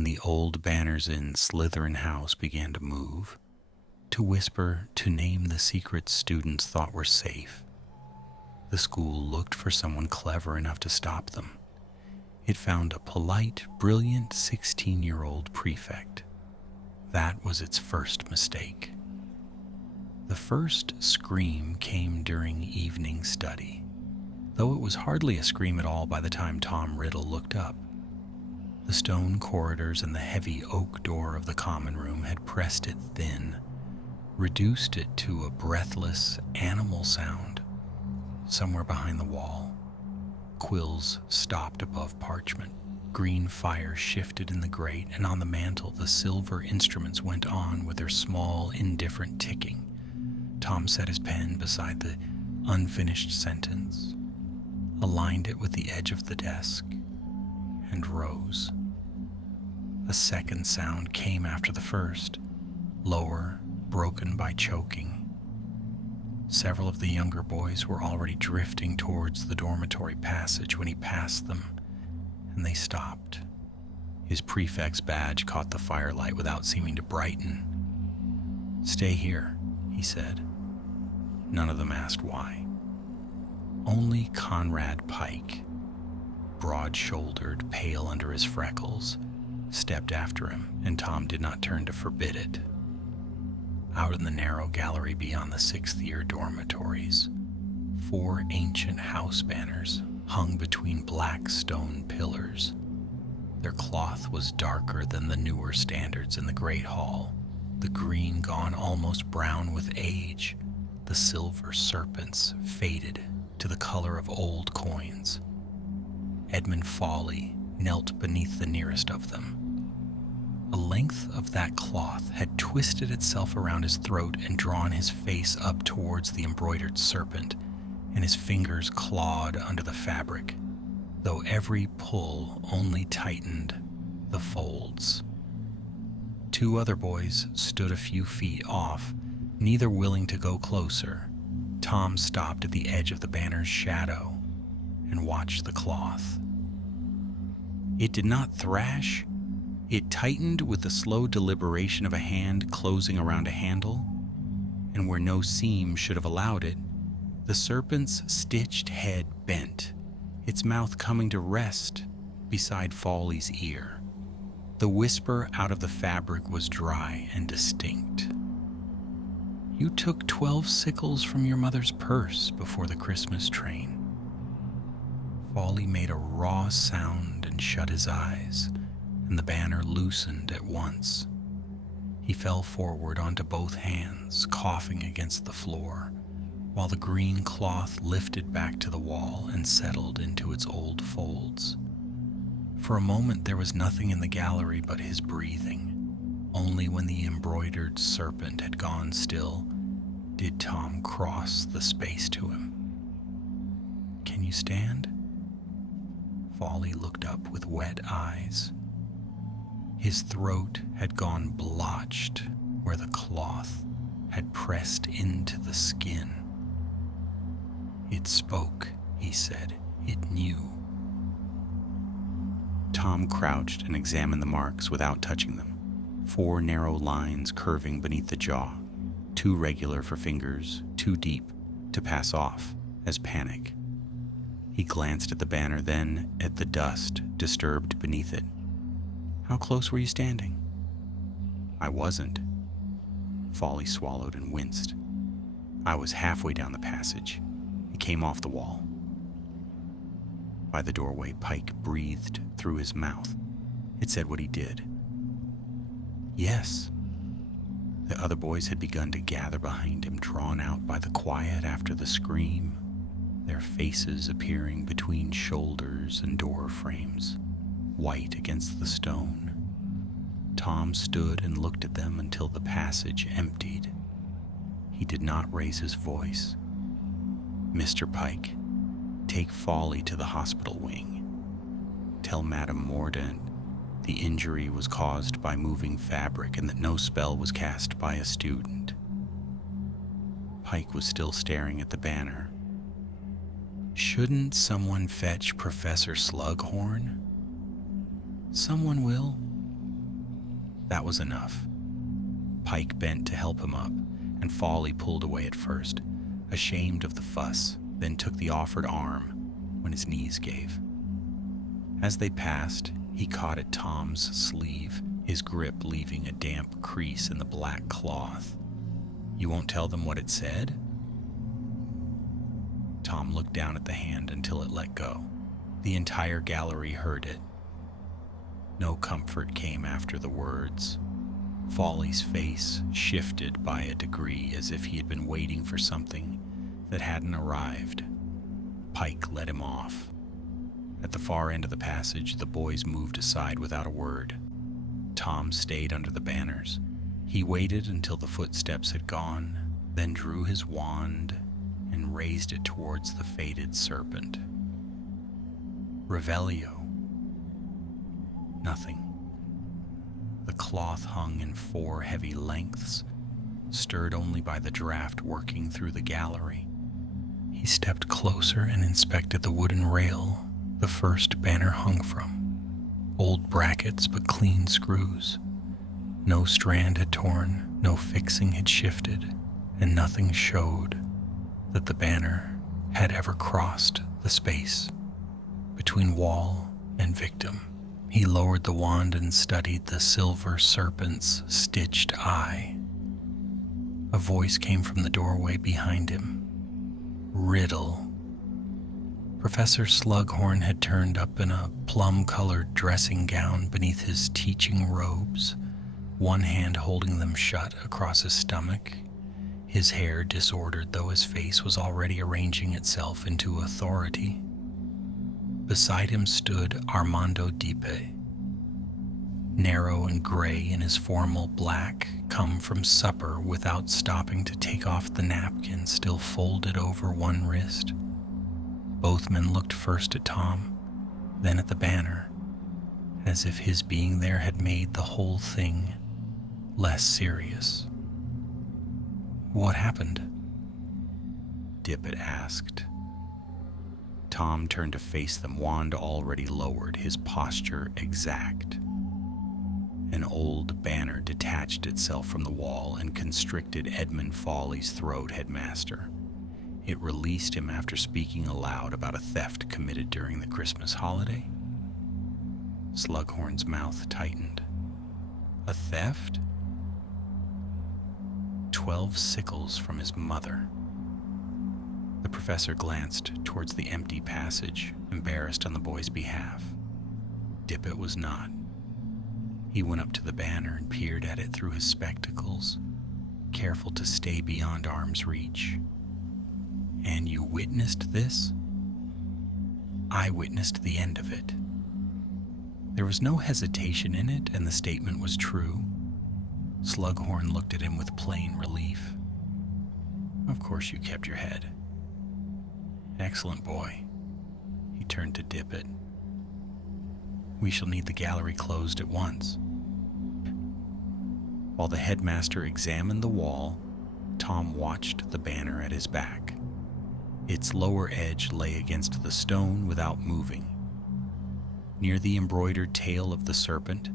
when the old banners in Slytherin House began to move, to whisper, to name the secrets students thought were safe. The school looked for someone clever enough to stop them. It found a polite, brilliant 16-year-old prefect. That was its first mistake. The first scream came during evening study, though it was hardly a scream at all by the time Tom Riddle looked up. The stone corridors and the heavy oak door of the common room had pressed it thin, reduced it to a breathless, animal sound. Somewhere behind the wall, quills stopped above parchment. Green fire shifted in the grate, and on the mantel the silver instruments went on with their small, indifferent ticking. Tom set his pen beside the unfinished sentence, aligned it with the edge of the desk, and rose. A second sound came after the first, lower, broken by choking. Several of the younger boys were already drifting towards the dormitory passage when he passed them, and they stopped. His prefect's badge caught the firelight without seeming to brighten. "Stay here," he said. None of them asked why. Only Conrad Pike, broad-shouldered, pale under his freckles, stepped after him, and Tom did not turn to forbid it. Out in the narrow gallery beyond the sixth-year dormitories, 4 ancient house banners hung between black stone pillars. Their cloth was darker than the newer standards in the great hall, the green gone almost brown with age, the silver serpents faded to the color of old coins. Edmund Foley knelt beneath the nearest of them. A length of that cloth had twisted itself around his throat and drawn his face up towards the embroidered serpent, and his fingers clawed under the fabric, though every pull only tightened the folds. 2 other boys stood a few feet off, neither willing to go closer. Tom stopped at the edge of the banner's shadow and watched the cloth. It did not thrash. It tightened with the slow deliberation of a hand closing around a handle, and where no seam should have allowed it, the serpent's stitched head bent, its mouth coming to rest beside Foley's ear. The whisper out of the fabric was dry and distinct. "You took 12 sickles from your mother's purse before the Christmas train." Foley made a raw sound and shut his eyes, and the banner loosened at once. He fell forward onto both hands, coughing against the floor, while the green cloth lifted back to the wall and settled into its old folds. For a moment there was nothing in the gallery but his breathing. Only when the embroidered serpent had gone still did Tom cross the space to him. "Can you stand?" Foley looked up with wet eyes. His throat had gone blotched where the cloth had pressed into the skin. "It spoke," he said. "It knew." Tom crouched and examined the marks without touching them. 4 narrow lines curving beneath the jaw, too regular for fingers, too deep to pass off as panic. He glanced at the banner, then at the dust disturbed beneath it. "How close were you standing?" "I wasn't." Foley swallowed and winced. "I was halfway down the passage. It came off the wall." By the doorway, Pike breathed through his mouth. It said what he did. "Yes." The other boys had begun to gather behind him, drawn out by the quiet after the scream, their faces appearing between shoulders and door frames, white against the stone. Tom stood and looked at them until the passage emptied. He did not raise his voice. "Mr. Pike, take Foley to the hospital wing. Tell Madame Mordaunt the injury was caused by moving fabric and that no spell was cast by a student." Pike was still staring at the banner. "Shouldn't someone fetch Professor Slughorn?" "Someone will." That was enough. Pike bent to help him up, and Folly pulled away at first, ashamed of the fuss, then took the offered arm when his knees gave. As they passed, he caught at Tom's sleeve, his grip leaving a damp crease in the black cloth. "You won't tell them what it said?" Tom looked down at the hand until it let go. The entire gallery heard it. No comfort came after the words. Folly's face shifted by a degree as if he had been waiting for something that hadn't arrived. Pike let him off. At the far end of the passage, the boys moved aside without a word. Tom stayed under the banners. He waited until the footsteps had gone, then drew his wand and raised it towards the faded serpent. Revelio. Nothing. The cloth hung in 4 heavy lengths, stirred only by the draft working through the gallery. He stepped closer and inspected the wooden rail the first banner hung from. Old brackets, but clean screws. No strand had torn, no fixing had shifted, and nothing showed that the banner had ever crossed the space between wall and victim. He lowered the wand and studied the silver serpent's stitched eye. A voice came from the doorway behind him. Riddle. Professor Slughorn had turned up in a plum-colored dressing gown beneath his teaching robes, one hand holding them shut across his stomach, his hair disordered though his face was already arranging itself into authority. Beside him stood Armando Dipe, narrow and gray in his formal black, come from supper without stopping to take off the napkin still folded over one wrist. Both men looked first at Tom, then at the banner, as if his being there had made the whole thing less serious. "What happened?" Dippet asked. Tom turned to face them, wand already lowered, his posture exact. An old banner detached itself from the wall and constricted Edmund Folly's throat, headmaster. It released him after speaking aloud about a theft committed during the Christmas holiday. Slughorn's mouth tightened. A theft? 12 sickles from his mother. The professor glanced towards the empty passage, embarrassed on the boy's behalf. Dippet was not. He went up to the banner and peered at it through his spectacles, careful to stay beyond arm's reach. "And you witnessed this?" "I witnessed the end of it." There was no hesitation in it, and the statement was true. Slughorn looked at him with plain relief. "Of course you kept your head." "Excellent boy." He turned to Dippet. "We shall need the gallery closed at once." While the headmaster examined the wall, Tom watched the banner at his back. Its lower edge lay against the stone without moving. Near the embroidered tail of the serpent,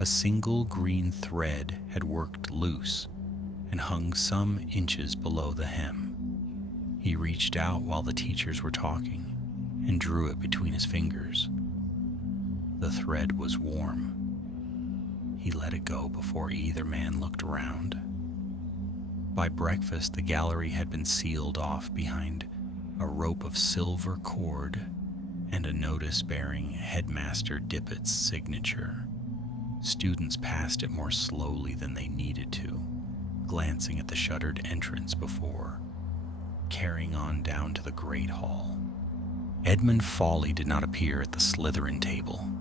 a single green thread had worked loose and hung some inches below the hem. He reached out while the teachers were talking and drew it between his fingers. The thread was warm. He let it go before either man looked around. By breakfast, the gallery had been sealed off behind a rope of silver cord and a notice bearing Headmaster Dippet's signature. Students passed it more slowly than they needed to, glancing at the shuttered entrance before carrying on down to the Great Hall. Edmund Folly did not appear at the Slytherin table,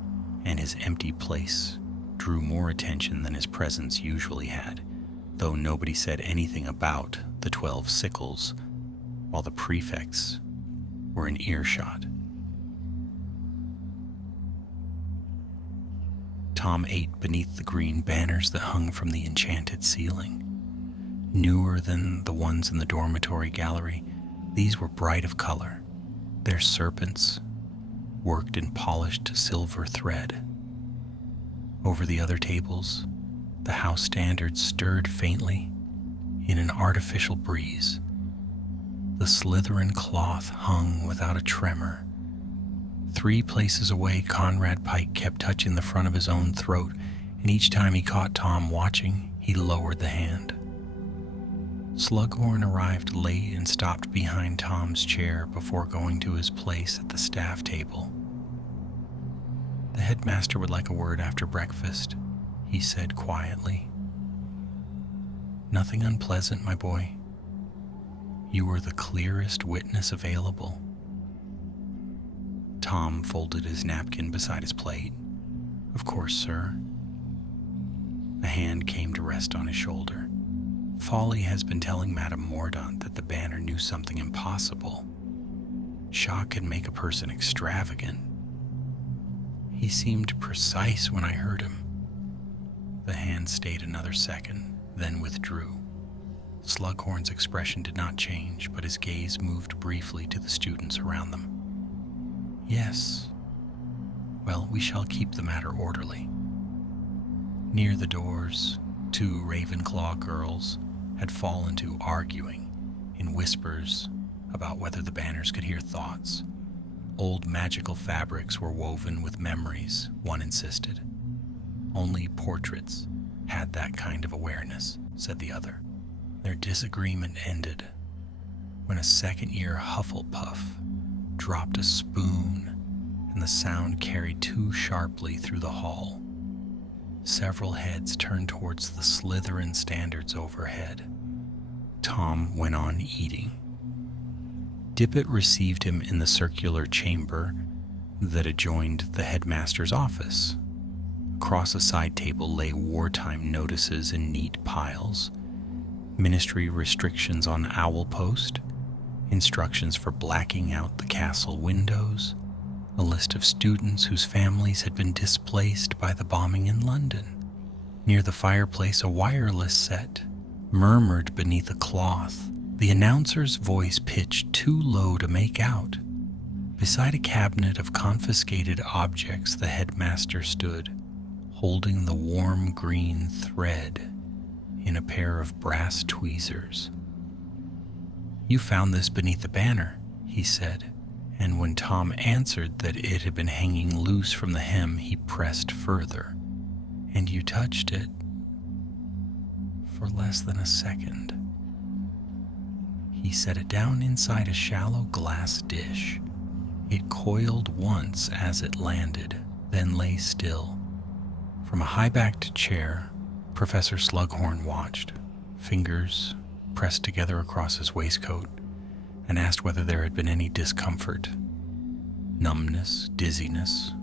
and his empty place drew more attention than his presence usually had, though nobody said anything about the 12 sickles, while the prefects were in earshot. Tom ate beneath the green banners that hung from the enchanted ceiling. Newer than the ones in the dormitory gallery, these were bright of color, their serpents worked in polished silver thread. Over the other tables, The house standard stirred faintly in an artificial breeze. The Slytherin cloth hung without a tremor. 3 places away, Conrad Pike kept touching the front of his own throat, and each time he caught Tom watching, he lowered the hand. Slughorn arrived late and stopped behind Tom's chair before going to his place at the staff table. "The headmaster would like a word after breakfast," he said quietly. "Nothing unpleasant, my boy. You were the clearest witness available." Tom folded his napkin beside his plate. "Of course, sir." A hand came to rest on his shoulder. "Folly has been telling Madame Mordaunt that the banner knew something impossible. Shock can make a person extravagant. He seemed precise when I heard him." The hand stayed another second, then withdrew. Slughorn's expression did not change, but his gaze moved briefly to the students around them. "Yes. Well, we shall keep the matter orderly." Near the doors, 2 Ravenclaw girls had fallen to arguing in whispers about whether the banners could hear thoughts. Old magical fabrics were woven with memories, one insisted. "Only portraits had that kind of awareness," said the other. Their disagreement ended when a second-year Hufflepuff dropped a spoon and the sound carried too sharply through the hall. Several heads turned towards the Slytherin standards overhead. Tom went on eating. Dippet received him in the circular chamber that adjoined the headmaster's office. Across a side table lay wartime notices in neat piles, ministry restrictions on owl post, instructions for blacking out the castle windows, a list of students whose families had been displaced by the bombing in London. Near the fireplace, a wireless set murmured beneath a cloth, the announcer's voice pitched too low to make out. Beside a cabinet of confiscated objects, the headmaster stood, holding the warm green thread in a pair of brass tweezers. "You found this beneath the banner," he said, and when Tom answered that it had been hanging loose from the hem, he pressed further. "And you touched it?" "For less than a second." He set it down inside a shallow glass dish. It coiled once as it landed, then lay still. From a high-backed chair, Professor Slughorn watched, fingers pressed together across his waistcoat, and asked whether there had been any discomfort. Numbness, dizziness,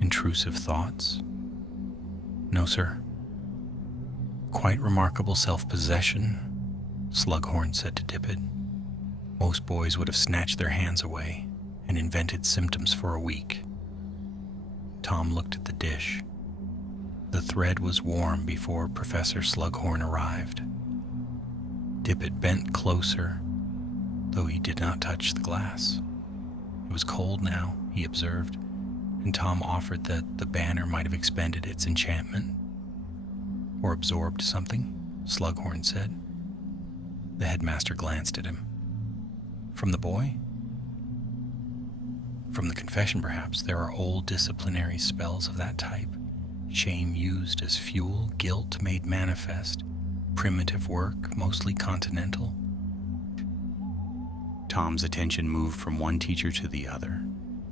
intrusive thoughts. "No, sir." "Quite remarkable self-possession," Slughorn said to Dippet. "Most boys would have snatched their hands away and invented symptoms for a week." Tom looked at the dish. The thread was warm before Professor Slughorn arrived. Dippet bent closer, though he did not touch the glass. It was cold now, he observed, and Tom offered that the banner might have expended its enchantment. "Or absorbed something," Slughorn said. The headmaster glanced at him. "From the boy?" "From the confession, perhaps. There are old disciplinary spells of that type. Shame used as fuel, guilt made manifest, primitive work, mostly continental." Tom's attention moved from one teacher to the other,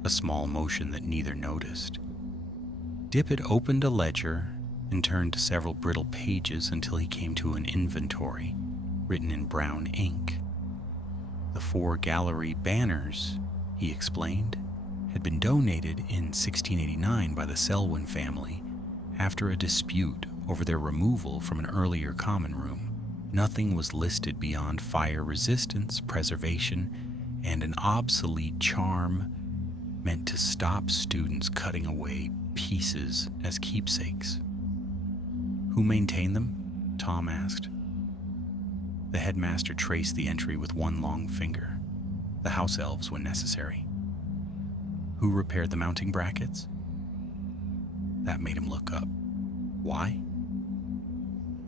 a small motion that neither noticed. Dippet opened a ledger and turned to several brittle pages until he came to an inventory written in brown ink. The 4 gallery banners, he explained, had been donated in 1689 by the Selwyn family after a dispute over their removal from an earlier common room. Nothing was listed beyond fire resistance, preservation, and an obsolete charm meant to stop students cutting away pieces as keepsakes. "Who maintained them?" Tom asked. The headmaster traced the entry with one long finger. "The house elves when necessary." "Who repaired the mounting brackets?" That made him look up. "Why?"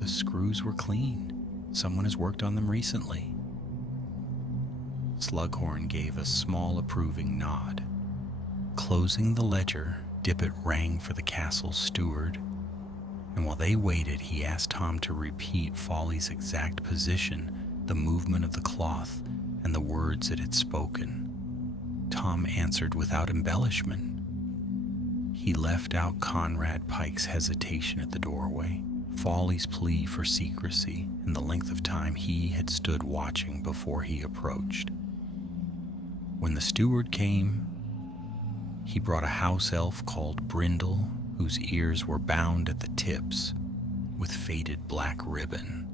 The screws were clean. Someone has worked on them recently. Slughorn gave a small approving nod. Closing the ledger, Dippet rang for the castle's steward, and while they waited, he asked Tom to repeat Folly's exact position, the movement of the cloth, and the words it had spoken. Tom answered without embellishment. He left out Conrad Pike's hesitation at the doorway, Folly's plea for secrecy, and the length of time he had stood watching before he approached. When the steward came, he brought a house elf called Brindle, whose ears were bound at the tips with faded black ribbon.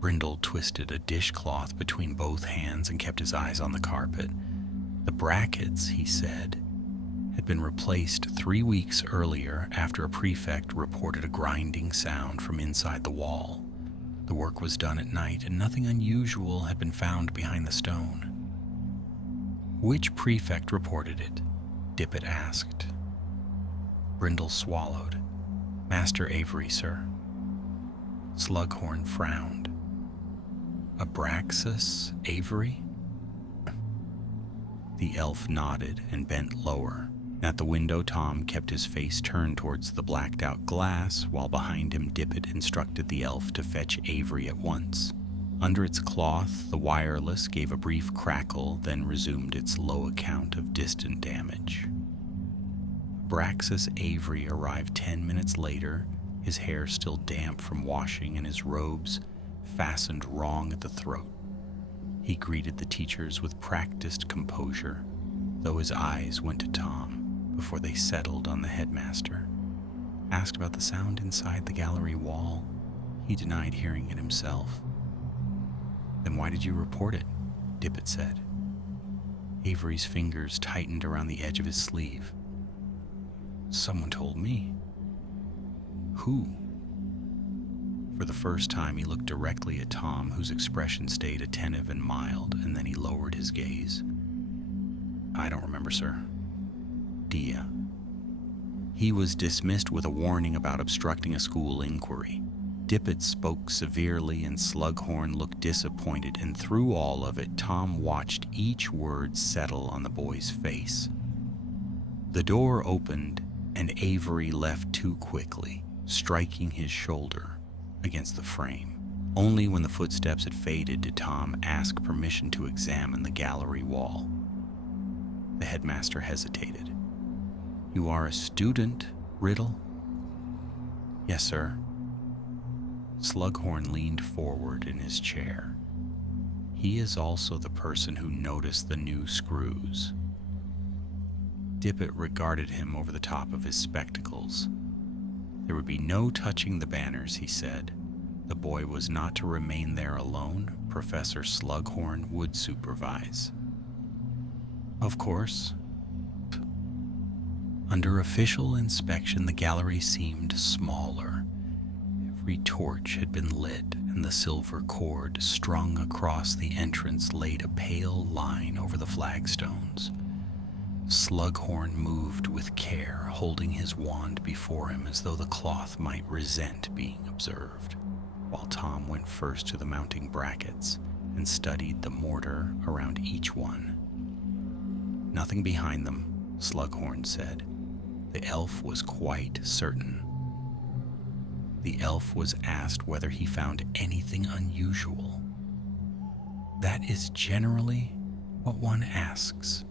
Brindle twisted a dishcloth between both hands and kept his eyes on the carpet. The brackets, he said, had been replaced 3 weeks earlier after a prefect reported a grinding sound from inside the wall. The work was done at night, and nothing unusual had been found behind the stone. Which prefect reported it? Dippet asked. Brindle swallowed. Master Avery, sir. Slughorn frowned. Abraxas Avery? The elf nodded and bent lower. At the window, Tom kept his face turned towards the blacked-out glass, while behind him Dippet instructed the elf to fetch Avery at once. Under its cloth, the wireless gave a brief crackle, then resumed its low account of distant damage. Abraxas Avery arrived 10 minutes later, his hair still damp from washing and his robes fastened wrong at the throat. He greeted the teachers with practiced composure, though his eyes went to Tom before they settled on the headmaster. Asked about the sound inside the gallery wall, he denied hearing it himself. Then why did you report it? Dippet said. Avery's fingers tightened around the edge of his sleeve. Someone told me. Who? For the first time, he looked directly at Tom, whose expression stayed attentive and mild, and then he lowered his gaze. I don't remember, sir. Dia. He was dismissed with a warning about obstructing a school inquiry. Dippet spoke severely, and Slughorn looked disappointed, and through all of it, Tom watched each word settle on the boy's face. The door opened, and Avery left too quickly, striking his shoulder against the frame. Only when the footsteps had faded did Tom ask permission to examine the gallery wall. The headmaster hesitated. You are a student, Riddle? Yes, sir. Slughorn leaned forward in his chair. He is also the person who noticed the new screws. Dippet regarded him over the top of his spectacles. There would be no touching the banners, he said. The boy was not to remain there alone. Professor Slughorn would supervise. Of course. Under official inspection, the gallery seemed smaller. Every torch had been lit, and the silver cord strung across the entrance laid a pale line over the flagstones. Slughorn moved with care, holding his wand before him as though the cloth might resent being observed, while Tom went first to the mounting brackets and studied the mortar around each one. Nothing behind them, Slughorn said. The elf was quite certain. The elf was asked whether he found anything unusual. That is generally what one asks.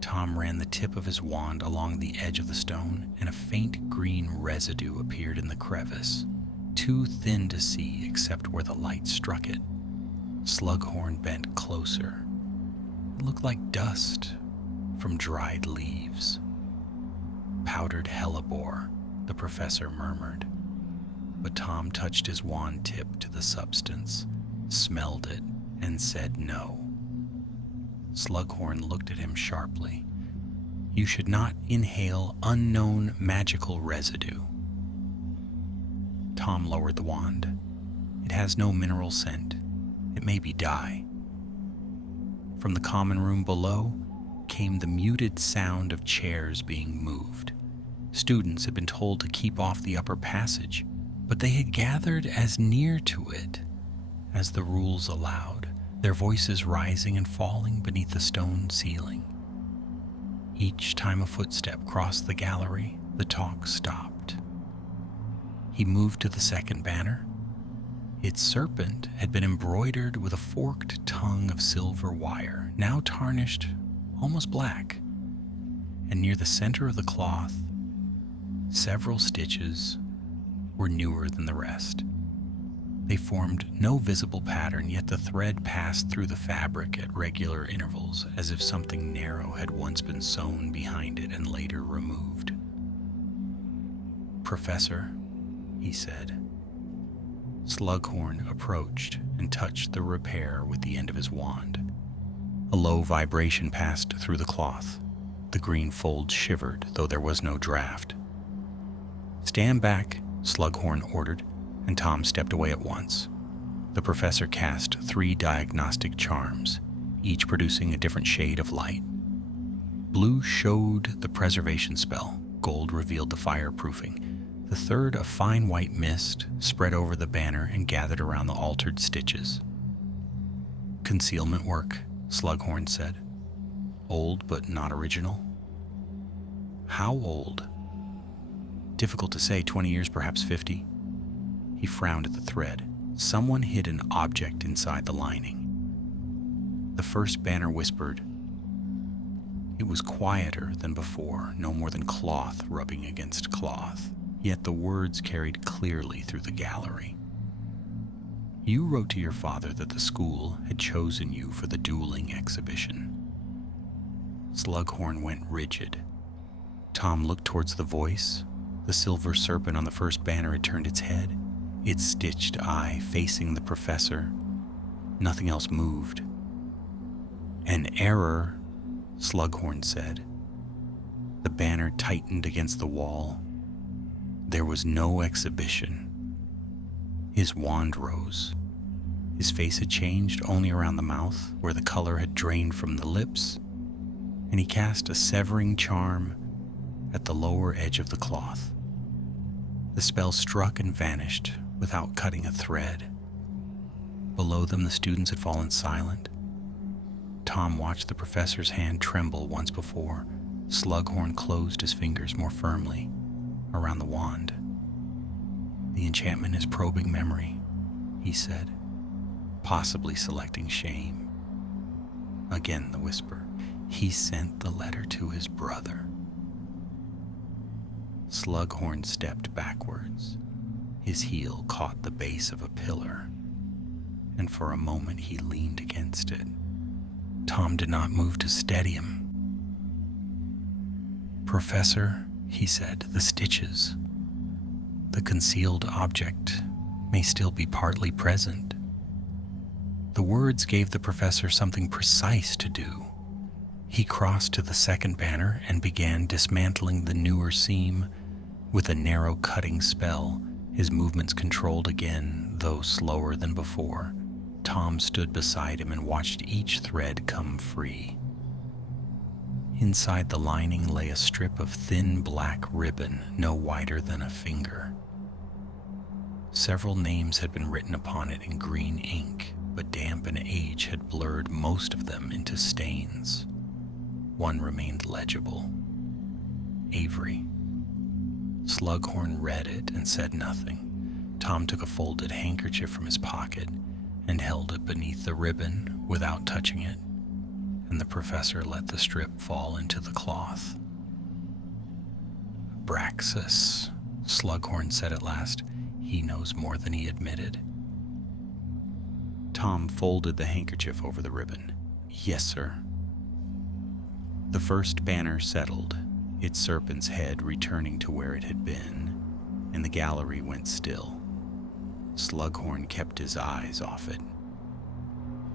Tom ran the tip of his wand along the edge of the stone, and a faint green residue appeared in the crevice, too thin to see except where the light struck it. Slughorn bent closer. It looked like dust from dried leaves. Powdered hellebore, the professor murmured. But Tom touched his wand tip to the substance, smelled it, and said no. Slughorn looked at him sharply. You should not inhale unknown magical residue. Tom lowered the wand. It has no mineral scent. It may be dye. From the common room below came the muted sound of chairs being moved. Students had been told to keep off the upper passage, but they had gathered as near to it as the rules allowed, their voices rising and falling beneath the stone ceiling. Each time a footstep crossed the gallery, the talk stopped. He moved to the second banner. Its serpent had been embroidered with a forked tongue of silver wire, now tarnished, almost black. And near the center of the cloth, several stitches were newer than the rest. They formed no visible pattern, yet the thread passed through the fabric at regular intervals, as if something narrow had once been sewn behind it and later removed. "Professor," he said. Slughorn approached and touched the repair with the end of his wand. A low vibration passed through the cloth. The green folds shivered, though there was no draft. "Stand back," Slughorn ordered, and Tom stepped away at once. The professor cast 3 diagnostic charms, each producing a different shade of light. Blue showed the preservation spell, gold revealed the fireproofing. The third, a fine white mist, spread over the banner and gathered around the altered stitches. "Concealment work," Slughorn said. "Old but not original." "How old?" "Difficult to say, 20 years, perhaps 50. He frowned at the thread. Someone hid an object inside the lining. The first banner whispered. It was quieter than before, no more than cloth rubbing against cloth, yet the words carried clearly through the gallery. "You wrote to your father that the school had chosen you for the dueling exhibition." Slughorn went rigid. Tom looked towards the voice. The silver serpent on the first banner had turned its head, its stitched eye facing the professor. Nothing else moved. "An error," Slughorn said. The banner tightened against the wall. There was no exhibition. His wand rose. His face had changed only around the mouth, where the color had drained from the lips, and he cast a severing charm at the lower edge of the cloth. The spell struck and vanished without cutting a thread. Below them, the students had fallen silent. Tom watched the professor's hand tremble once before. Slughorn closed his fingers more firmly around the wand. "The enchantment is probing memory," he said, "possibly selecting shame." Again the whisper. "He sent the letter to his brother." Slughorn stepped backwards. His heel caught the base of a pillar, and for a moment he leaned against it. Tom did not move to steady him. "Professor," he said, "the stitches. The concealed object may still be partly present." The words gave the professor something precise to do. He crossed to the second banner and began dismantling the newer seam. With a narrow cutting spell, his movements controlled again, though slower than before. Tom stood beside him and watched each thread come free. Inside the lining lay a strip of thin black ribbon, no wider than a finger. Several names had been written upon it in green ink, but damp and age had blurred most of them into stains. One remained legible. Avery. Slughorn read it and said nothing. Tom took a folded handkerchief from his pocket and held it beneath the ribbon without touching it, and the professor let the strip fall into the cloth. "Braxis," Slughorn said at last. "He knows more than he admitted." Tom folded the handkerchief over the ribbon. "Yes, sir." The first banner settled, its serpent's head returning to where it had been, and the gallery went still. Slughorn kept his eyes off it.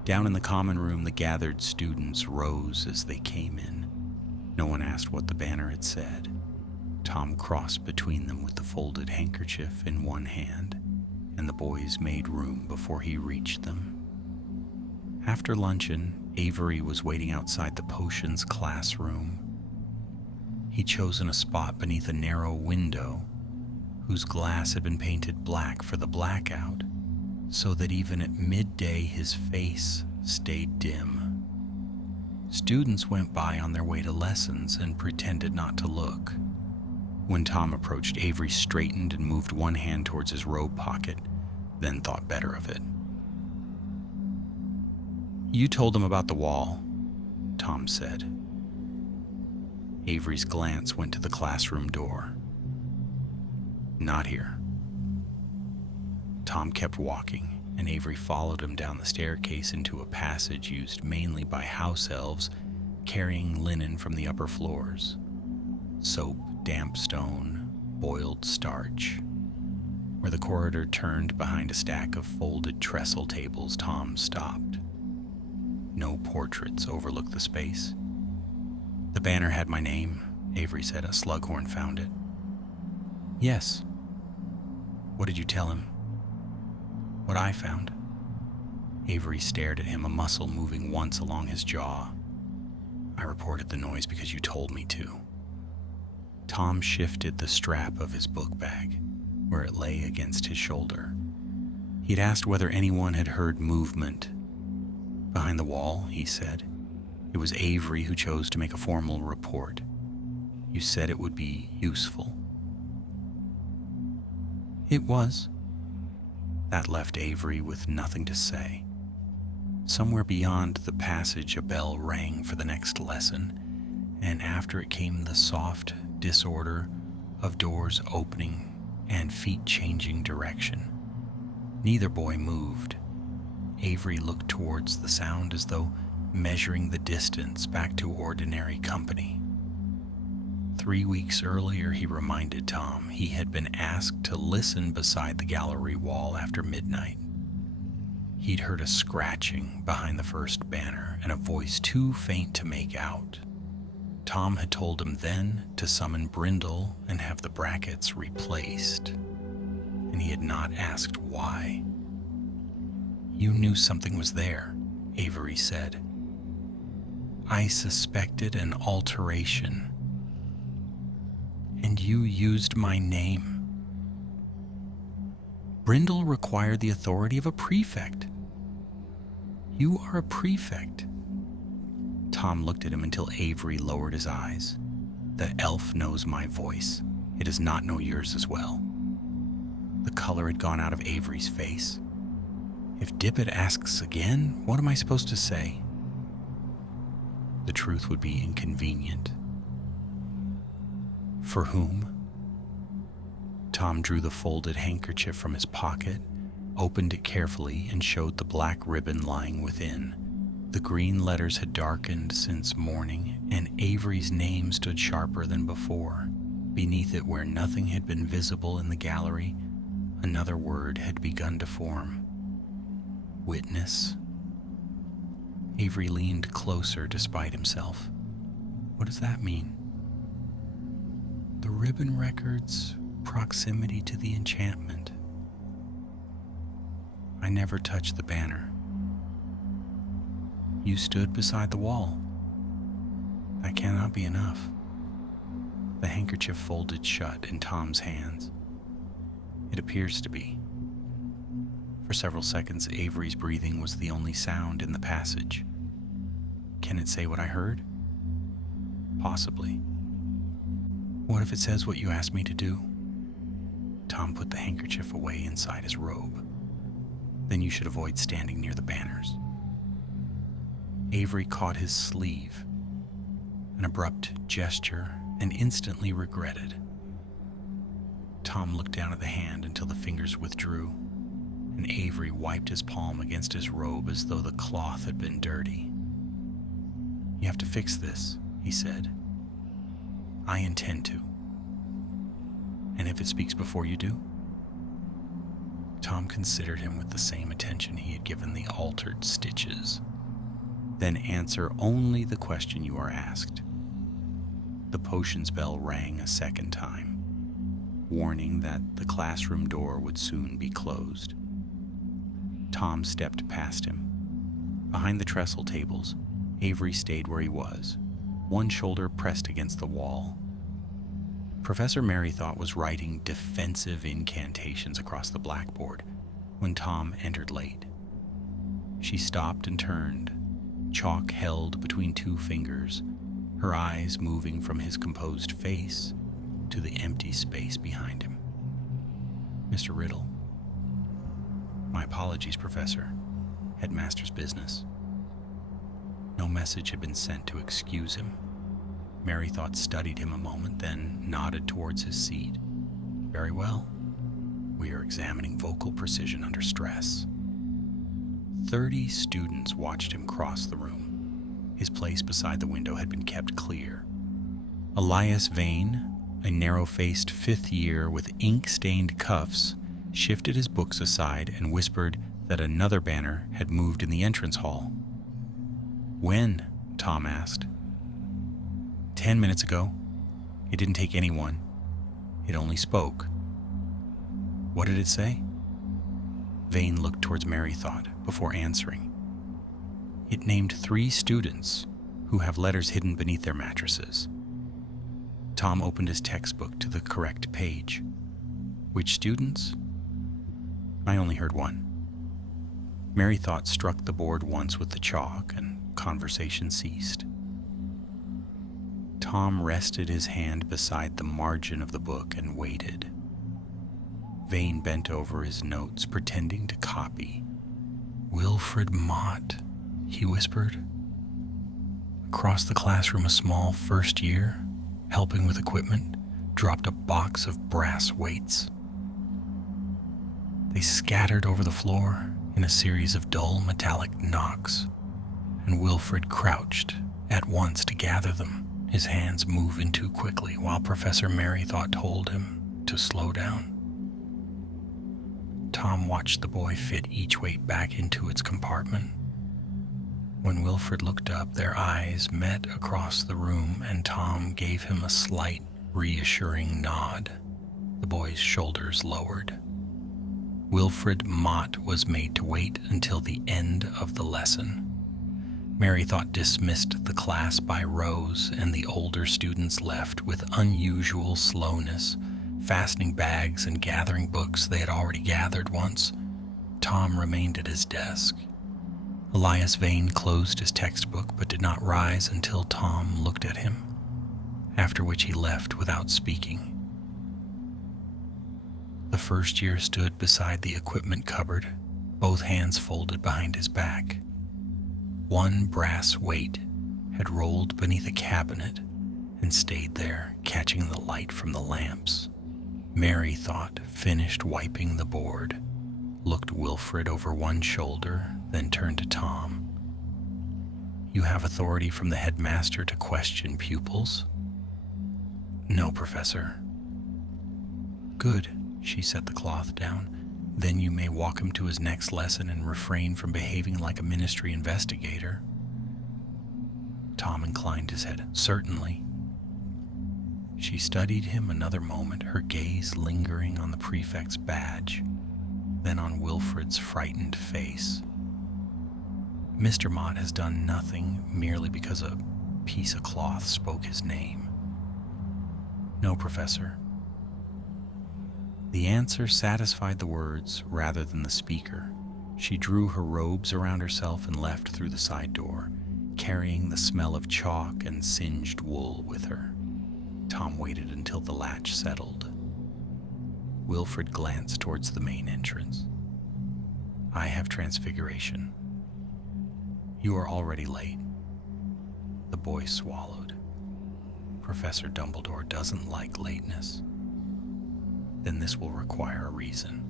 Down in the common room, the gathered students rose as they came in. No one asked what the banner had said. Tom crossed between them with the folded handkerchief in one hand, and the boys made room before he reached them. After luncheon, Avery was waiting outside the potions classroom. He'd chosen a spot beneath a narrow window whose glass had been painted black for the blackout, so that even at midday his face stayed dim. Students went by on their way to lessons and pretended not to look. When Tom approached, Avery straightened and moved one hand towards his robe pocket, then thought better of it. "You told them about the wall," Tom said. Avery's glance went to the classroom door. "Not here." Tom kept walking, and Avery followed him down the staircase into a passage used mainly by house elves carrying linen from the upper floors. Soap, damp stone, boiled starch. Where the corridor turned behind a stack of folded trestle tables, Tom stopped. No portraits overlooked the space. "The banner had my name," Avery said. "A slughorn found it." "Yes." "What did you tell him?" "What I found." Avery stared at him, a muscle moving once along his jaw. "I reported the noise because you told me to." Tom shifted the strap of his book bag, where it lay against his shoulder. He'd asked whether anyone had heard movement. "Behind the wall," he said. "It was Avery who chose to make a formal report. You said it would be useful." "It was." That left Avery with nothing to say. Somewhere beyond the passage, a bell rang for the next lesson, and after it came the soft disorder of doors opening and feet changing direction. Neither boy moved. Avery looked towards the sound as though measuring the distance back to ordinary company. 3 weeks earlier, he reminded Tom, he had been asked to listen beside the gallery wall after midnight. He'd heard a scratching behind the first banner and a voice too faint to make out. Tom had told him then to summon Brindle and have the brackets replaced, and he had not asked why. "You knew something was there," Avery said. "I suspected an alteration, and you used my name." "Brindle required the authority of a prefect. You are a prefect." Tom looked at him until Avery lowered his eyes. "The elf knows my voice. It does not know yours as well." The color had gone out of Avery's face. "If Dippet asks again, what am I supposed to say?" "The truth would be inconvenient." "For whom?" Tom drew the folded handkerchief from his pocket, opened it carefully, and showed the black ribbon lying within. The green letters had darkened since morning, and Avery's name stood sharper than before. Beneath it, where nothing had been visible in the gallery, another word had begun to form. "Witness." Avery leaned closer despite himself. "What does that mean?" "The ribbon records proximity to the enchantment. I never touched the banner. You stood beside the wall. That cannot be enough." The handkerchief folded shut in Tom's hands. "It appears to be." For several seconds, Avery's breathing was the only sound in the passage. "Can it say what I heard?" "Possibly." "What if it says what you asked me to do?" Tom put the handkerchief away inside his robe. "Then you should avoid standing near the banners." Avery caught his sleeve, an abrupt gesture, and instantly regretted. Tom looked down at the hand until the fingers withdrew, and Avery wiped his palm against his robe as though the cloth had been dirty. "You have to fix this," he said. "I intend to." "And if it speaks before you do?" Tom considered him with the same attention he had given the altered stitches. "Then answer only the question you are asked." The potions bell rang a second time, warning that the classroom door would soon be closed. Tom stepped past him. Behind the trestle tables, Avery stayed where he was, one shoulder pressed against the wall. Professor Merrythought was writing defensive incantations across the blackboard when Tom entered late. She stopped and turned, chalk held between two fingers, her eyes moving from his composed face to the empty space behind him. "Mr. Riddle." "My apologies, Professor. Headmaster's business." No message had been sent to excuse him. Merrythought studied him a moment, then nodded towards his seat. "Very well. We are examining vocal precision under stress." 30 students watched him cross the room. His place beside the window had been kept clear. Elias Vane, a narrow-faced fifth year with ink-stained cuffs, shifted his books aside and whispered that another banner had moved in the entrance hall. "When?" Tom asked. 10 minutes ago. It didn't take anyone. It only spoke." "What did it say?" Vane looked towards Merrythought before answering. "It named 3 students who have letters hidden beneath their mattresses." Tom opened his textbook to the correct page. "Which students?" "I only heard one." Merrythought struck the board once with the chalk, and conversation ceased. Tom rested his hand beside the margin of the book and waited. Vane bent over his notes, pretending to copy. "Wilfred Mott," he whispered. Across the classroom, a small first year, helping with equipment, dropped a box of brass weights. They scattered over the floor in a series of dull metallic knocks, and Wilfred crouched at once to gather them, his hands moving too quickly while Professor Merrythought told him to slow down. Tom watched the boy fit each weight back into its compartment. When Wilfred looked up, their eyes met across the room, and Tom gave him a slight, reassuring nod. The boy's shoulders lowered. Wilfred Mott was made to wait until the end of the lesson. Merrythought dismissed the class by rows, and the older students left with unusual slowness, fastening bags and gathering books they had already gathered once. Tom remained at his desk. Elias Vane closed his textbook but did not rise until Tom looked at him, after which he left without speaking. The first year stood beside the equipment cupboard, both hands folded behind his back. One brass weight had rolled beneath a cabinet and stayed there, catching the light from the lamps. Merrythought finished wiping the board, looked Wilfred over one shoulder, then turned to Tom. "You have authority from the headmaster to question pupils?" "No, Professor." "Good." She set the cloth down. "Then you may walk him to his next lesson and refrain from behaving like a ministry investigator." Tom inclined his head. "Certainly." She studied him another moment, her gaze lingering on the prefect's badge, then on Wilfred's frightened face. "Mr. Mott has done nothing merely because a piece of cloth spoke his name." "No, Professor." The answer satisfied the words rather than the speaker. She drew her robes around herself and left through the side door, carrying the smell of chalk and singed wool with her. Tom waited until the latch settled. Wilfred glanced towards the main entrance. "I have transfiguration." "You are already late." The boy swallowed. "Professor Dumbledore doesn't like lateness." "Then this will require a reason."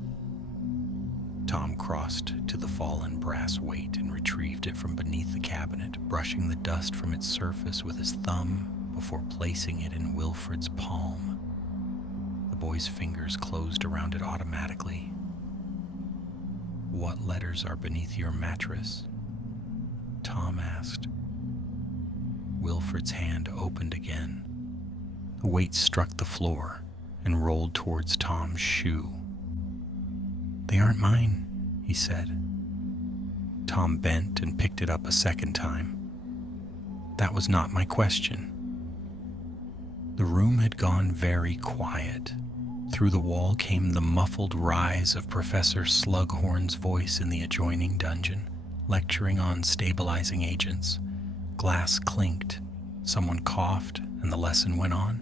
Tom crossed to the fallen brass weight and retrieved it from beneath the cabinet, brushing the dust from its surface with his thumb before placing it in Wilfred's palm. The boy's fingers closed around it automatically. "What letters are beneath your mattress?" Tom asked. Wilfred's hand opened again. The weight struck the floor and rolled towards Tom's shoe. "They aren't mine," he said. Tom bent and picked it up a second time. "That was not my question." The room had gone very quiet. Through the wall came the muffled rise of Professor Slughorn's voice in the adjoining dungeon, lecturing on stabilizing agents. Glass clinked, someone coughed, and the lesson went on.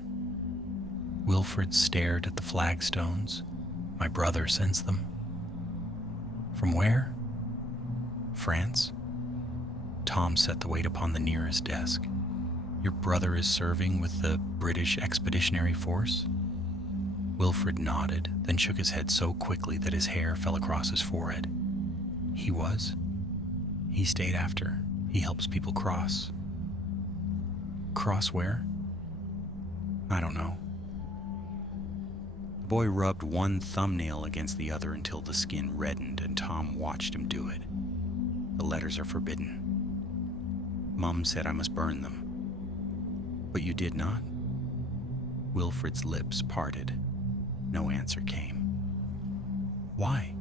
Wilfred stared at the flagstones. My brother sensed them. From where? France? Tom set the weight upon the nearest desk. Your brother is serving with the British Expeditionary Force? Wilfred nodded, then shook his head so quickly that his hair fell across his forehead. He was? He stayed after. He helps people cross. Cross where? I don't know. The boy rubbed one thumbnail against the other until the skin reddened, and Tom watched him do it. The letters are forbidden. Mum said I must burn them. But you did not? Wilfred's lips parted. No answer came. Why?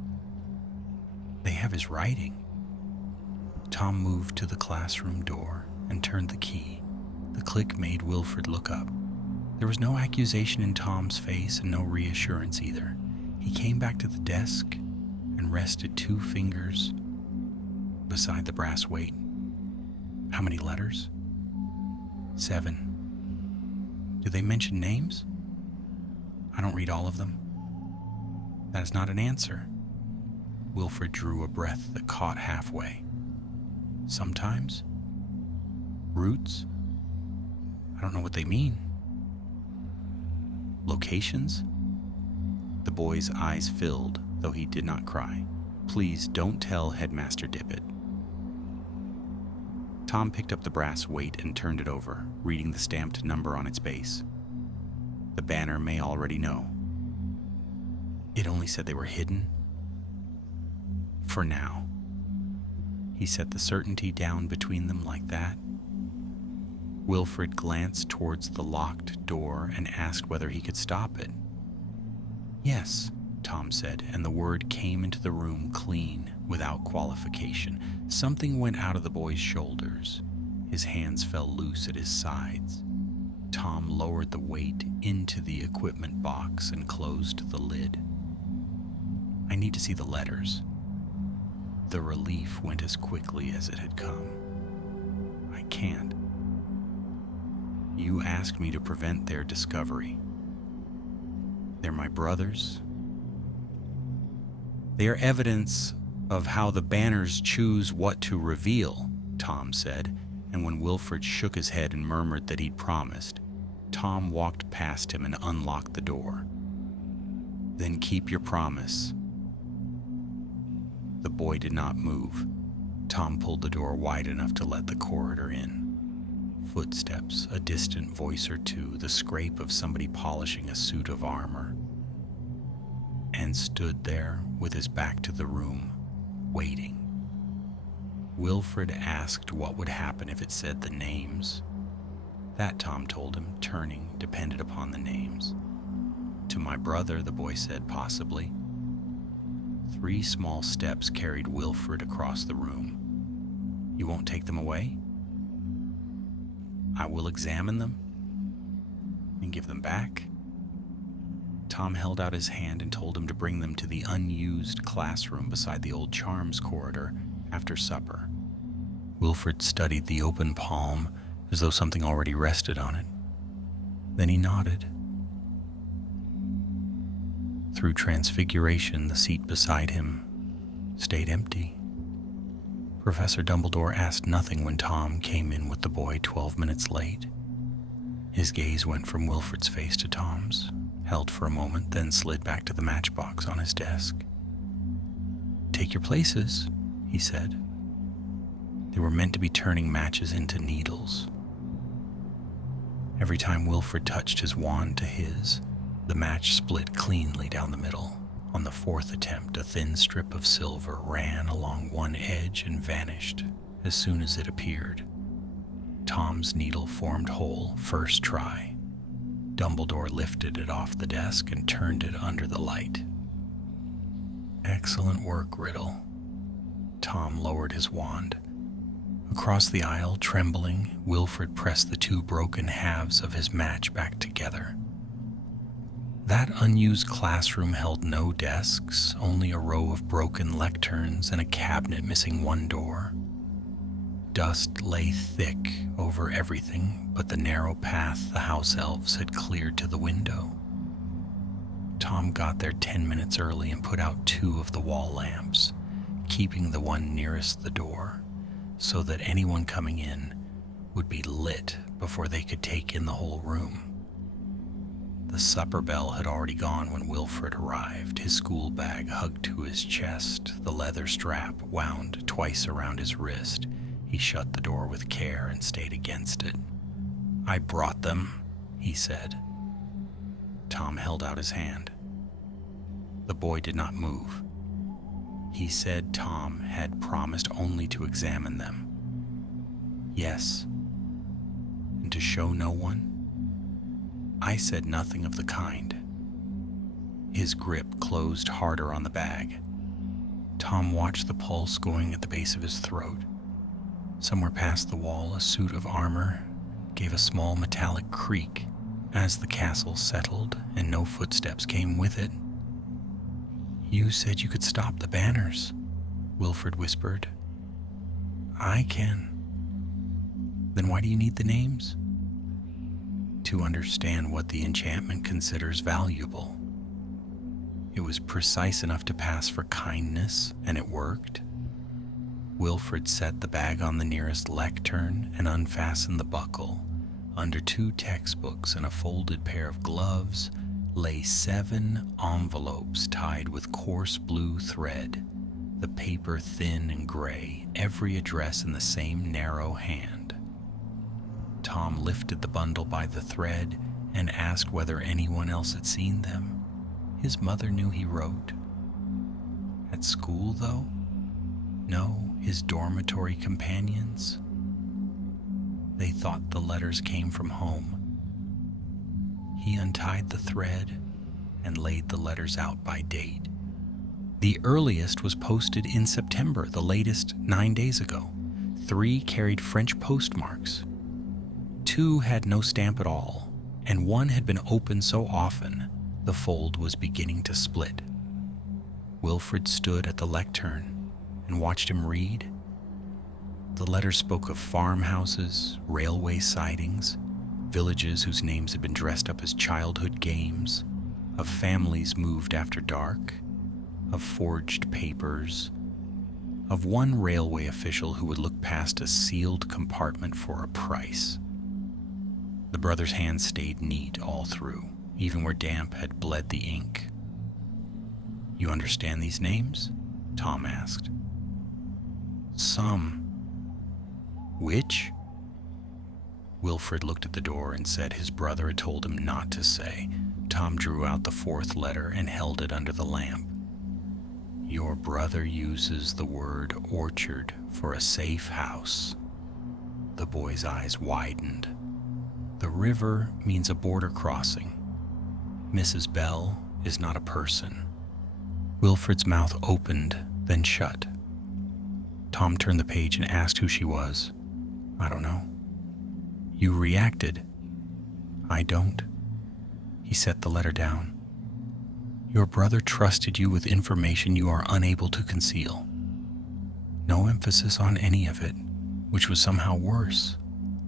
They have his writing. Tom moved to the classroom door and turned the key. The click made Wilfred look up. There was no accusation in Tom's face and no reassurance either. He came back to the desk and rested 2 fingers beside the brass weight. How many letters? 7. Do they mention names? I don't read all of them. That is not an answer. Wilfred drew a breath that caught halfway. Sometimes? Roots? I don't know what they mean. Locations? The boy's eyes filled, though he did not cry. Please don't tell Headmaster Dippet. Tom picked up the brass weight and turned it over, reading the stamped number on its base. The banner may already know. It only said they were hidden. For now. He set the certainty down between them like that. Wilfred glanced towards the locked door and asked whether he could stop it. Yes, Tom said, and the word came into the room clean, without qualification. Something went out of the boy's shoulders. His hands fell loose at his sides. Tom lowered the weight into the equipment box and closed the lid. I need to see the letters. The relief went as quickly as it had come. I can't. You asked me to prevent their discovery. They're my brothers. They are evidence of how the banners choose what to reveal, Tom said, and when Wilfred shook his head and murmured that he'd promised, Tom walked past him and unlocked the door. Then keep your promise. The boy did not move. Tom pulled the door wide enough to let the corridor in. Footsteps, a distant voice or two, the scrape of somebody polishing a suit of armor, and stood there with his back to the room, waiting. Wilfred asked what would happen if it said the names. That, Tom told him, turning, depended upon the names. To my brother, the boy said, possibly. 3 small steps carried Wilfred across the room. You won't take them away? I will examine them and give them back. Tom held out his hand and told him to bring them to the unused classroom beside the old charms corridor after supper. Wilfred studied the open palm as though something already rested on it. Then he nodded. Through transfiguration, the seat beside him stayed empty. Professor Dumbledore asked nothing when Tom came in with the boy 12 minutes late. His gaze went from Wilfred's face to Tom's, held for a moment, then slid back to the matchbox on his desk. Take your places, he said. They were meant to be turning matches into needles. Every time Wilfred touched his wand to his, the match split cleanly down the middle. On the 4th attempt, a thin strip of silver ran along one edge and vanished as soon as it appeared. Tom's needle formed whole first try. Dumbledore lifted it off the desk and turned it under the light. Excellent work, Riddle. Tom lowered his wand. Across the aisle, trembling, Wilfred pressed the two broken halves of his match back together. That unused classroom held no desks, only a row of broken lecterns and a cabinet missing one door. Dust lay thick over everything but the narrow path the house elves had cleared to the window. Tom got there 10 minutes early and put out 2 of the wall lamps, keeping the one nearest the door, so that anyone coming in would be lit before they could take in the whole room. The supper bell had already gone when Wilfred arrived, his school bag hugged to his chest, the leather strap wound twice around his wrist. He shut the door with care and stayed against it. "I brought them," he said. Tom held out his hand. The boy did not move. He said Tom had promised only to examine them. Yes, and to show no one. I said nothing of the kind. His grip closed harder on the bag. Tom watched the pulse going at the base of his throat. Somewhere past the wall, a suit of armor gave a small metallic creak as the castle settled and no footsteps came with it. "You said you could stop the banners," Wilfred whispered. "I can." "Then why do you need the names?" "To understand what the enchantment considers valuable." It was precise enough to pass for kindness, and it worked. Wilfred set the bag on the nearest lectern and unfastened the buckle. Under 2 textbooks and a folded pair of gloves lay 7 envelopes tied with coarse blue thread, the paper thin and gray, every address in the same narrow hand. Tom lifted the bundle by the thread and asked whether anyone else had seen them. His mother knew he wrote. At school, though? No, his dormitory companions. They thought the letters came from home. He untied the thread and laid the letters out by date. The earliest was posted in September, the latest 9 days ago. 3 carried French postmarks. 2 had no stamp at all, and 1 had been opened so often the fold was beginning to split. Wilfred stood at the lectern and watched him read. The letters spoke of farmhouses, railway sidings, villages whose names had been dressed up as childhood games, of families moved after dark, of forged papers, of one railway official who would look past a sealed compartment for a price. The brother's hands stayed neat all through, even where damp had bled the ink. "You understand these names?" Tom asked. "Some." "Which?" Wilfred looked at the door and said his brother had told him not to say. Tom drew out the 4th letter and held it under the lamp. "Your brother uses the word orchard for a safe house." The boy's eyes widened. "The river means a border crossing. Mrs. Bell is not a person." Wilfred's mouth opened, then shut. Tom turned the page and asked who she was. "I don't know." "You reacted." "I don't." He set the letter down. "Your brother trusted you with information you are unable to conceal." No emphasis on any of it, which was somehow worse.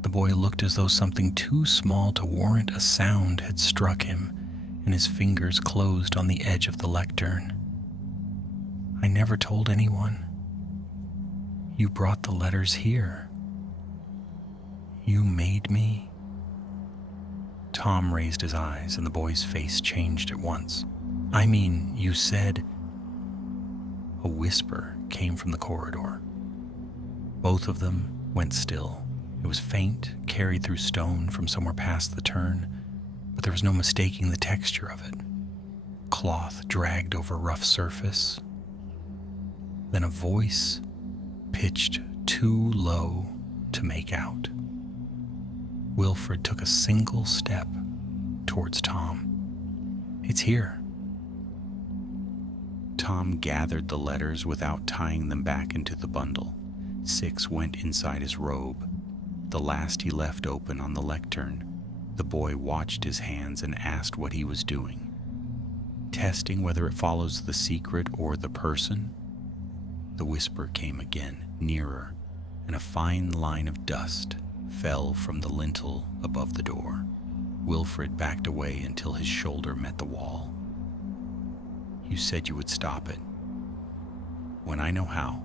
The boy looked as though something too small to warrant a sound had struck him, and his fingers closed on the edge of the lectern. "I never told anyone. You brought the letters here. You made me." Tom raised his eyes, and the boy's face changed at once. "I mean, you said..." A whisper came from the corridor. Both of them went still. It was faint, carried through stone from somewhere past the turn, but there was no mistaking the texture of it. Cloth dragged over rough surface. Then a voice, pitched too low to make out. Wilfred took a single step towards Tom. "It's here." Tom gathered the letters without tying them back into the bundle. 6 went inside his robe, the last he left open on the lectern. The boy watched his hands and asked what he was doing. Testing whether it follows the secret or the person? The whisper came again, nearer, and a fine line of dust fell from the lintel above the door. Wilfred backed away until his shoulder met the wall. You said you would stop it. When I know how.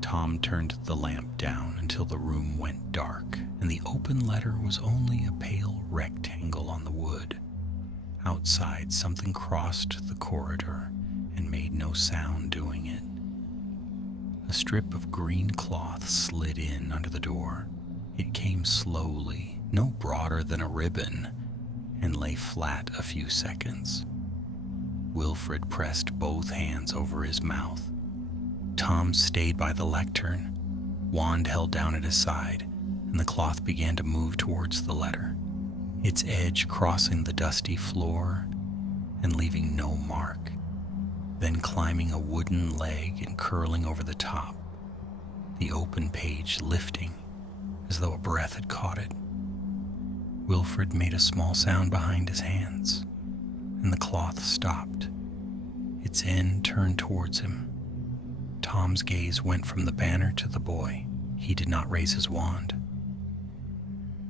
Tom turned the lamp down until the room went dark, and the open letter was only a pale rectangle on the wood. Outside, something crossed the corridor and made no sound doing it. A strip of green cloth slid in under the door. It came slowly, no broader than a ribbon, and lay flat a few seconds. Wilfred pressed both hands over his mouth. Tom stayed by the lectern, wand held down at his side, and the cloth began to move towards the letter, its edge crossing the dusty floor and leaving no mark, then climbing a wooden leg and curling over the top, the open page lifting as though a breath had caught it. Wilfred made a small sound behind his hands, and the cloth stopped. Its end turned towards him. Tom's gaze went from the banner to the boy. He did not raise his wand.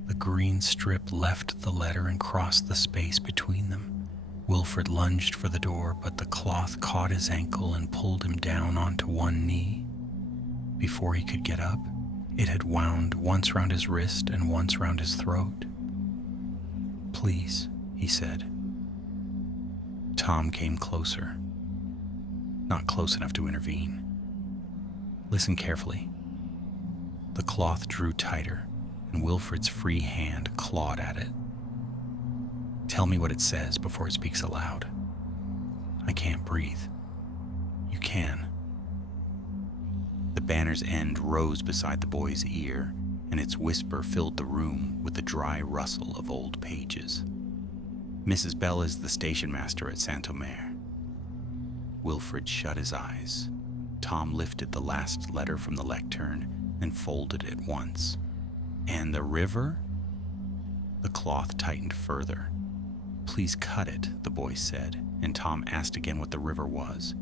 The green strip left the letter and crossed the space between them. Wilfred lunged for the door, but the cloth caught his ankle and pulled him down onto one knee. Before he could get up, it had wound once round his wrist and once round his throat. Please, he said. Tom came closer. Not close enough to intervene. Listen carefully. The cloth drew tighter, and Wilfred's free hand clawed at it. Tell me what it says before it speaks aloud. I can't breathe. You can. The banner's end rose beside the boy's ear, and its whisper filled the room with the dry rustle of old pages. Mrs. Bell is the station master at Saint-Omer. Wilfred shut his eyes. Tom lifted the last letter from the lectern and folded it once. And the river? The cloth tightened further. Please cut it, the boy said, and Tom asked again what the river was.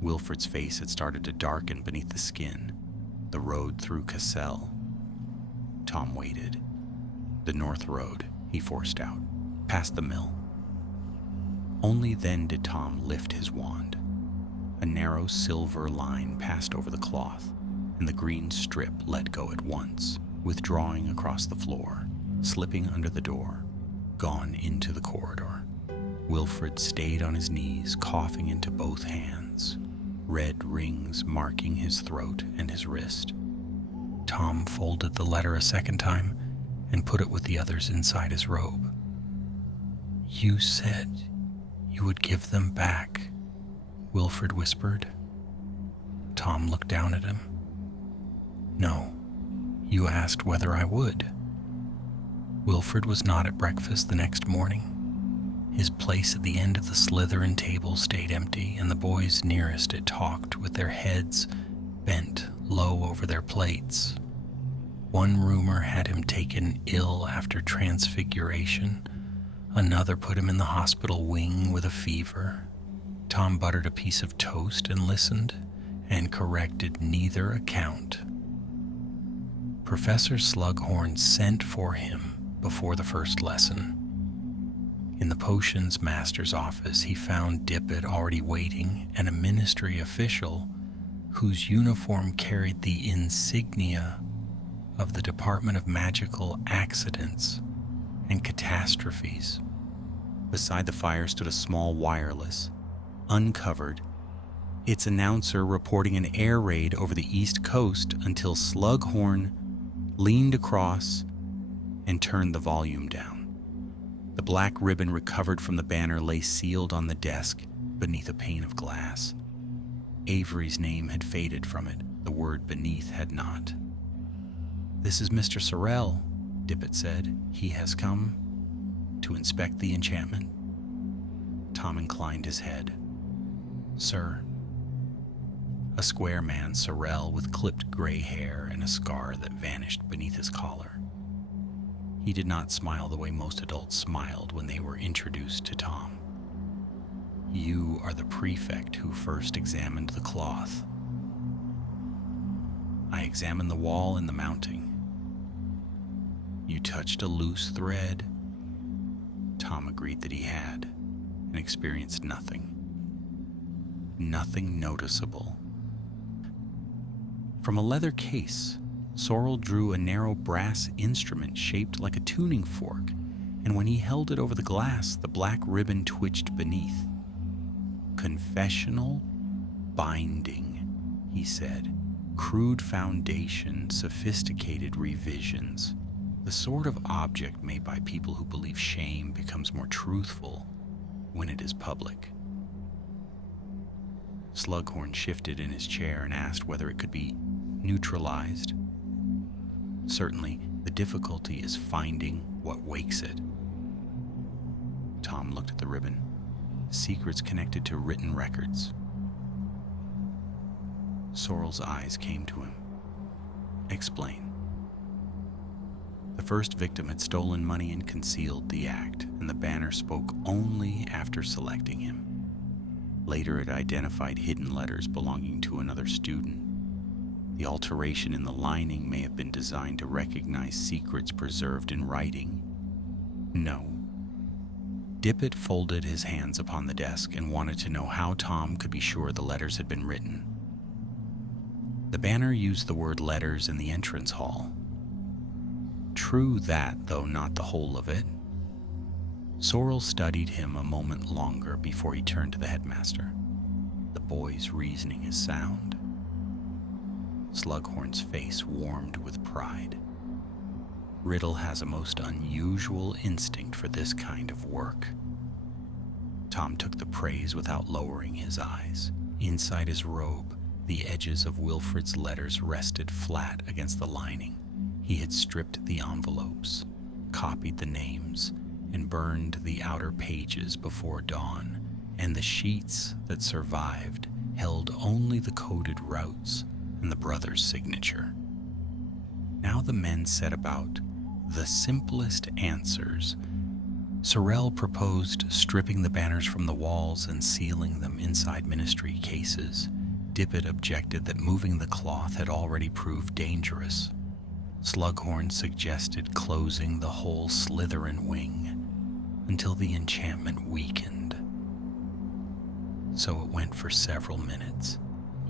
Wilfred's face had started to darken beneath the skin. The road through Cassel. Tom waited. The north road, he forced out, past the mill. Only then did Tom lift his wand. A narrow silver line passed over the cloth, and the green strip let go at once, withdrawing across the floor, slipping under the door, gone into the corridor. Wilfred stayed on his knees, coughing into both hands, red rings marking his throat and his wrist. Tom folded the letter a second time and put it with the others inside his robe. You said you would give them back, Wilfred whispered. Tom looked down at him. No, you asked whether I would. Wilfred was not at breakfast the next morning. His place at the end of the Slytherin table stayed empty, and the boys nearest it talked with their heads bent low over their plates. One rumor had him taken ill after transfiguration. Another put him in the hospital wing with a fever. Tom buttered a piece of toast and listened, and corrected neither account. Professor Slughorn sent for him before the first lesson. In the potions master's office, he found Dippet already waiting, and a ministry official whose uniform carried the insignia of the Department of Magical Accidents and Catastrophes. Beside the fire stood a small wireless, uncovered, its announcer reporting an air raid over the East Coast until Slughorn leaned across and turned the volume down. The black ribbon recovered from the banner lay sealed on the desk beneath a pane of glass. Avery's name had faded from it, the word beneath had not. This is Mr. Sorrel, Dippet said. He has come to inspect the enchantment. Tom inclined his head. Sir, a square man, Sorrel, with clipped gray hair and a scar that vanished beneath his collar. He did not smile the way most adults smiled when they were introduced to Tom. "You are the prefect who first examined the cloth." "I examined the wall and the mounting." "You touched a loose thread?" Tom agreed that he had, and experienced nothing. Nothing noticeable. From a leather case, Sorrel drew a narrow brass instrument shaped like a tuning fork, and when he held it over the glass, the black ribbon twitched beneath. "Confessional binding," he said. "Crude foundation, sophisticated revisions. The sort of object made by people who believe shame becomes more truthful when it is public." Slughorn shifted in his chair and asked whether it could be neutralized. "Certainly, the difficulty is finding what wakes it." Tom looked at the ribbon. "Secrets connected to written records." Sorrel's eyes came to him. "Explain." The first victim had stolen money and concealed the act, and the banner spoke only after selecting him. Later, it identified hidden letters belonging to another student. The alteration in the lining may have been designed to recognize secrets preserved in writing. No. Dippet folded his hands upon the desk and wanted to know how Tom could be sure the letters had been written. "The banner used the word letters in the entrance hall." "True that, though not the whole of it." Sorrel studied him a moment longer before he turned to the headmaster. "The boy's reasoning is sound." Slughorn's face warmed with pride. "Riddle has a most unusual instinct for this kind of work." Tom took the praise without lowering his eyes. Inside his robe, the edges of Wilfred's letters rested flat against the lining. He had stripped the envelopes, copied the names, and burned the outer pages before dawn, and the sheets that survived held only the coded routes and the brother's signature. Now the men set about the simplest answers. Sorrel proposed stripping the banners from the walls and sealing them inside ministry cases. Dippet objected that moving the cloth had already proved dangerous. Slughorn suggested closing the whole Slytherin wing until the enchantment weakened. So it went for several minutes,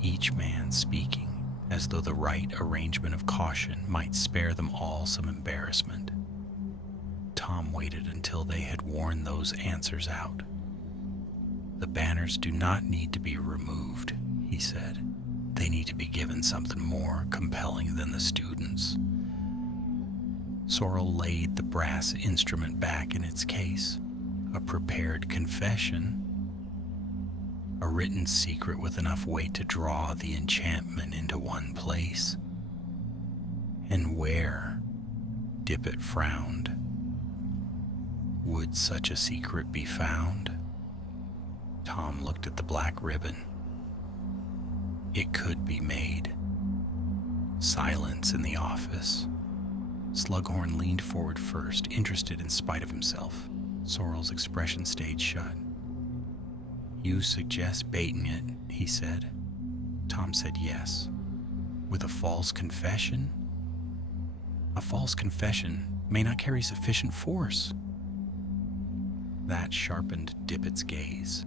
each man speaking as though the right arrangement of caution might spare them all some embarrassment. Tom waited until they had worn those answers out. "The banners do not need to be removed," he said. "They need to be given something more compelling than the students." Sorrel laid the brass instrument back in its case. "A prepared confession. A written secret with enough weight to draw the enchantment into one place." "And where?" Dippet frowned. "Would such a secret be found?" Tom looked at the black ribbon. "It could be made." Silence in the office. Slughorn leaned forward first, interested in spite of himself. Sorrel's expression stayed shut. "You suggest baiting it," he said. Tom said yes. "With a false confession?" "A false confession may not carry sufficient force." That sharpened Dippet's gaze.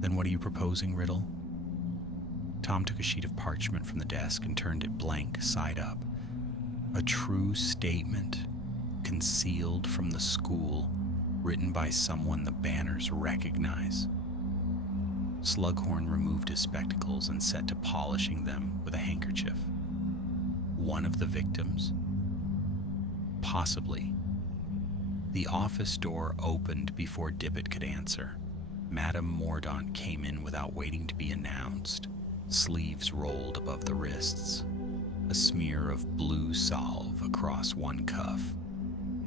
"Then what are you proposing, Riddle?" Tom took a sheet of parchment from the desk and turned it blank side up. "A true statement, concealed from the school, written by someone the banners recognize." Slughorn removed his spectacles and set to polishing them with a handkerchief. "One of the victims?" "Possibly." The office door opened before Dippet could answer. Madame Mordaunt came in without waiting to be announced. Sleeves rolled above the wrists, a smear of blue salve across one cuff,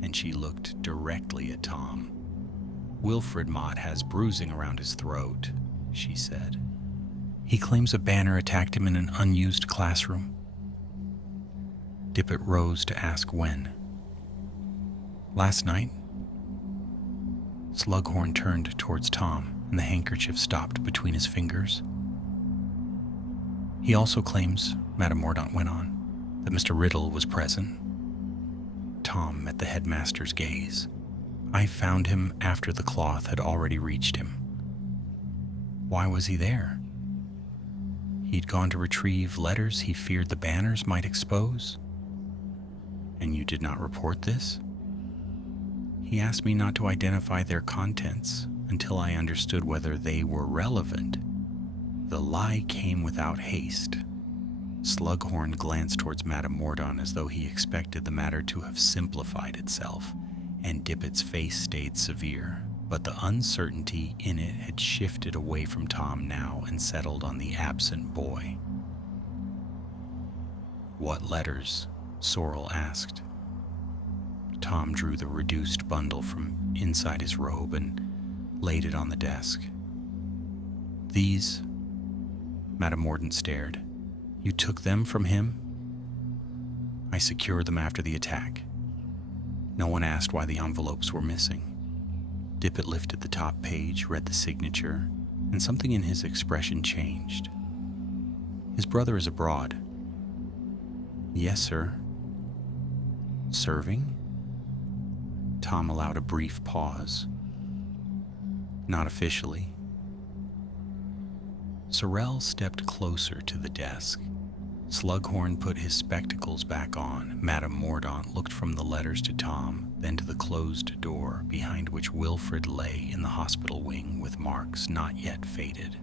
and she looked directly at Tom. "Wilfred Mott has bruising around his throat," she said. He claims a banner attacked him in an unused classroom. Dippet rose to ask when. Last night. Slughorn turned towards Tom, and the handkerchief stopped between his fingers. He also claims, Madame Mordaunt went on, that Mr. Riddle was present. Tom met the headmaster's gaze. I found him after the cloth had already reached him. Why was he there? He'd gone to retrieve letters he feared the banners might expose. And you did not report this? He asked me not to identify their contents until I understood whether they were relevant. The lie came without haste. Slughorn glanced towards Madame Mordaunt as though he expected the matter to have simplified itself, and Dippet's face stayed severe, but the uncertainty in it had shifted away from Tom now and settled on the absent boy. What letters? Sorrel asked. Tom drew the reduced bundle from inside his robe and laid it on the desk. These, Madame Mordaunt stared. You took them from him? I secured them after the attack. No one asked why the envelopes were missing. Dippet lifted the top page, read the signature, and something in his expression changed. His brother is abroad. Yes, sir. Serving? Tom allowed a brief pause. Not officially. Sorrel stepped closer to the desk. Slughorn put his spectacles back on. Madame Mordaunt looked from the letters to Tom, then to the closed door behind which Wilfred lay in the hospital wing with marks not yet faded.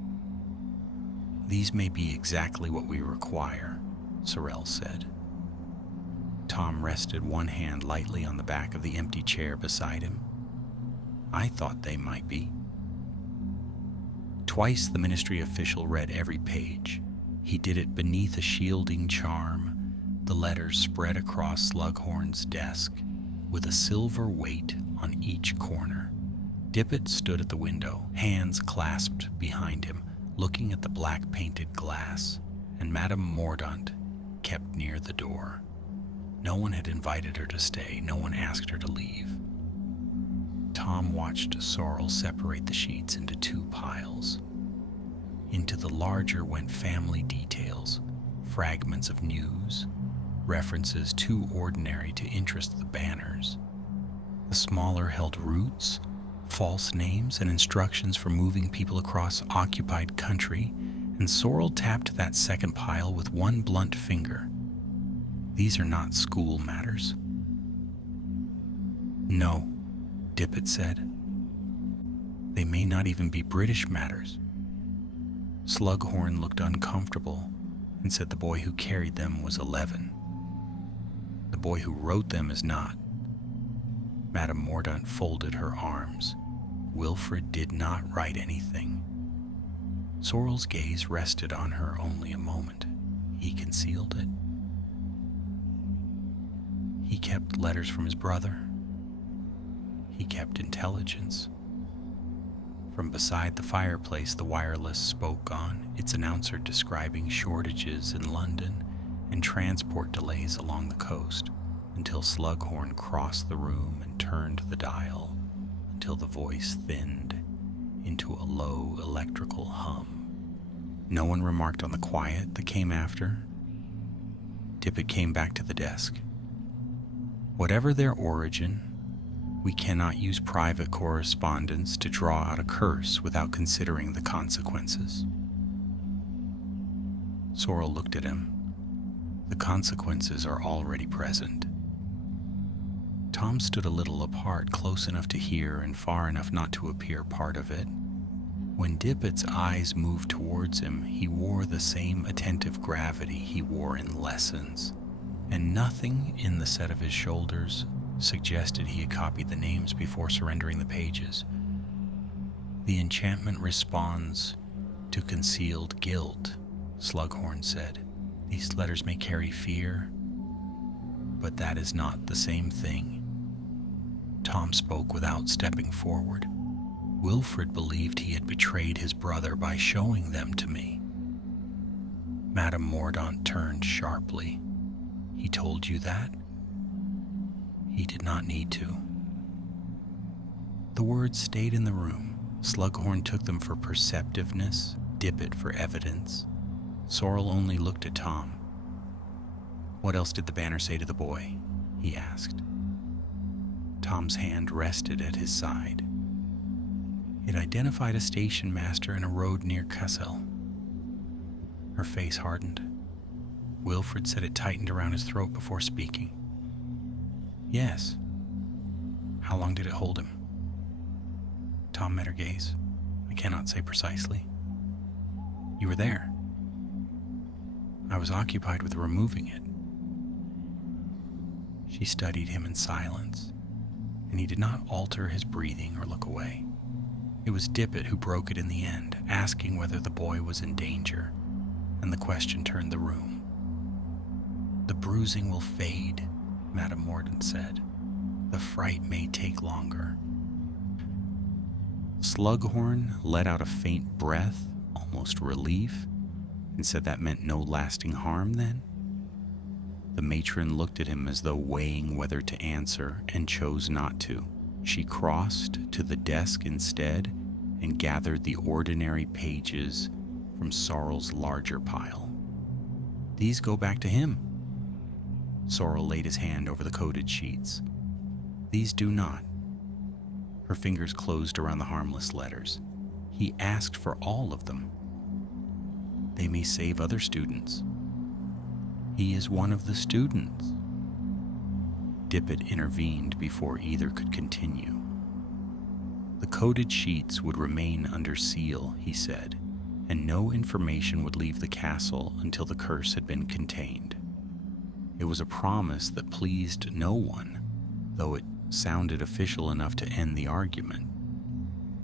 These may be exactly what we require, Sorrel said. Tom rested one hand lightly on the back of the empty chair beside him. I thought they might be. Twice the ministry official read every page. He did it beneath a shielding charm, the letters spread across Slughorn's desk, with a silver weight on each corner. Dippet stood at the window, hands clasped behind him, looking at the black-painted glass, and Madame Mordaunt kept near the door. No one had invited her to stay, no one asked her to leave. Tom watched Sorrel separate the sheets into two piles. Into the larger went family details, fragments of news, references too ordinary to interest the banners. The smaller held roots, false names, and instructions for moving people across occupied country, and Sorrel tapped that second pile with one blunt finger. These are not school matters. No, Dippet said. They may not even be British matters. Slughorn looked uncomfortable and said the boy who carried them was 11. The boy who wrote them is not. Madame Mordaunt folded her arms. Wilfred did not write anything. Sorrel's gaze rested on her only a moment. He concealed it. He kept letters from his brother. He kept intelligence. From beside the fireplace, the wireless spoke on, its announcer describing shortages in London and transport delays along the coast, until Slughorn crossed the room and turned the dial, until the voice thinned into a low electrical hum. No one remarked on the quiet that came after. Dippet came back to the desk. Whatever their origin, we cannot use private correspondence to draw out a curse without considering the consequences. Sorrel looked at him. The consequences are already present. Tom stood a little apart, close enough to hear and far enough not to appear part of it. When Dippet's eyes moved towards him, he wore the same attentive gravity he wore in lessons, and nothing in the set of his shoulders suggested he had copied the names before surrendering the pages. The enchantment responds to concealed guilt, Slughorn said. These letters may carry fear, but that is not the same thing. Tom spoke without stepping forward. Wilfred believed he had betrayed his brother by showing them to me. Madame Mordaunt turned sharply. He told you that? He did not need to. The words stayed in the room. Slughorn took them for perceptiveness, Dippet for evidence. Sorrel only looked at Tom. What else did the banner say to the boy? He asked. Tom's hand rested at his side. It identified a station master in a road near Cassel. Her face hardened. Wilfred said it tightened around his throat before speaking. Yes. How long did it hold him? Tom met her gaze. I cannot say precisely. You were there. I was occupied with removing it. She studied him in silence, and he did not alter his breathing or look away. It was Dippet who broke it in the end, asking whether the boy was in danger, and the question turned the room. The bruising will fade, Madame Mordaunt said. The fright may take longer. Slughorn let out a faint breath, almost relief, and said that meant no lasting harm then? The matron looked at him as though weighing whether to answer and chose not to. She crossed to the desk instead and gathered the ordinary pages from Sorrel's larger pile. These go back to him. Sorrel laid his hand over the coded sheets. These do not. Her fingers closed around the harmless letters. He asked for all of them. They may save other students. He is one of the students. Dippet intervened before either could continue. The coded sheets would remain under seal, he said, and no information would leave the castle until the curse had been contained. It was a promise that pleased no one, though it sounded official enough to end the argument.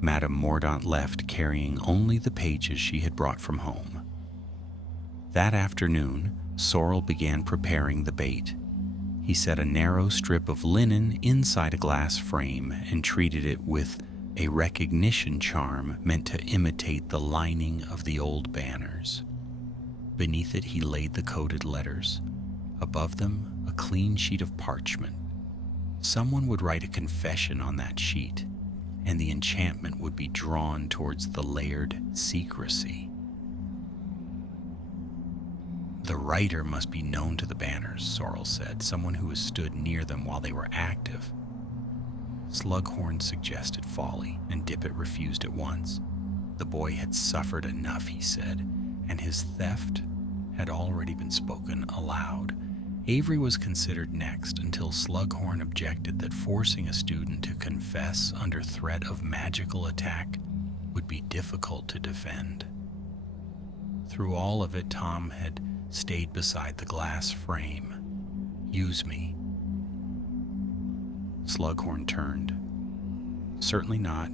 Madame Mordaunt left carrying only the pages she had brought from home. That afternoon, Sorrel began preparing the bait. He set a narrow strip of linen inside a glass frame and treated it with a recognition charm meant to imitate the lining of the old banners. Beneath it he laid the coded letters. Above them, a clean sheet of parchment. Someone would write a confession on that sheet, and the enchantment would be drawn towards the layered secrecy. The writer must be known to the banners, Sorrel said, someone who has stood near them while they were active. Slughorn suggested folly, and Dippet refused at once. The boy had suffered enough, he said, and his theft had already been spoken aloud. Avery was considered next until Slughorn objected that forcing a student to confess under threat of magical attack would be difficult to defend. Through all of it, Tom had stayed beside the glass frame. Use me. Slughorn turned. Certainly not.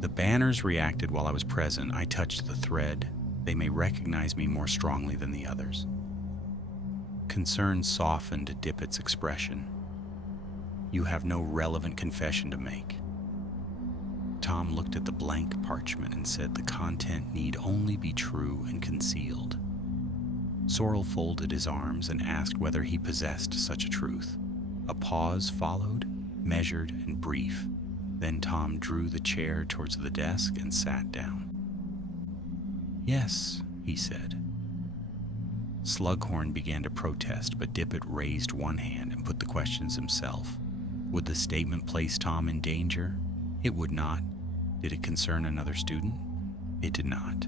The banners reacted while I was present. I touched the thread. They may recognize me more strongly than the others. Concern softened Dippet's expression. You have no relevant confession to make. Tom looked at the blank parchment and said the content need only be true and concealed. Sorrel folded his arms and asked whether he possessed such a truth. A pause followed, measured and brief. Then Tom drew the chair towards the desk and sat down. Yes, he said. Slughorn began to protest, but Dippet raised one hand and put the questions himself. Would the statement place Tom in danger? It would not. Did it concern another student? It did not.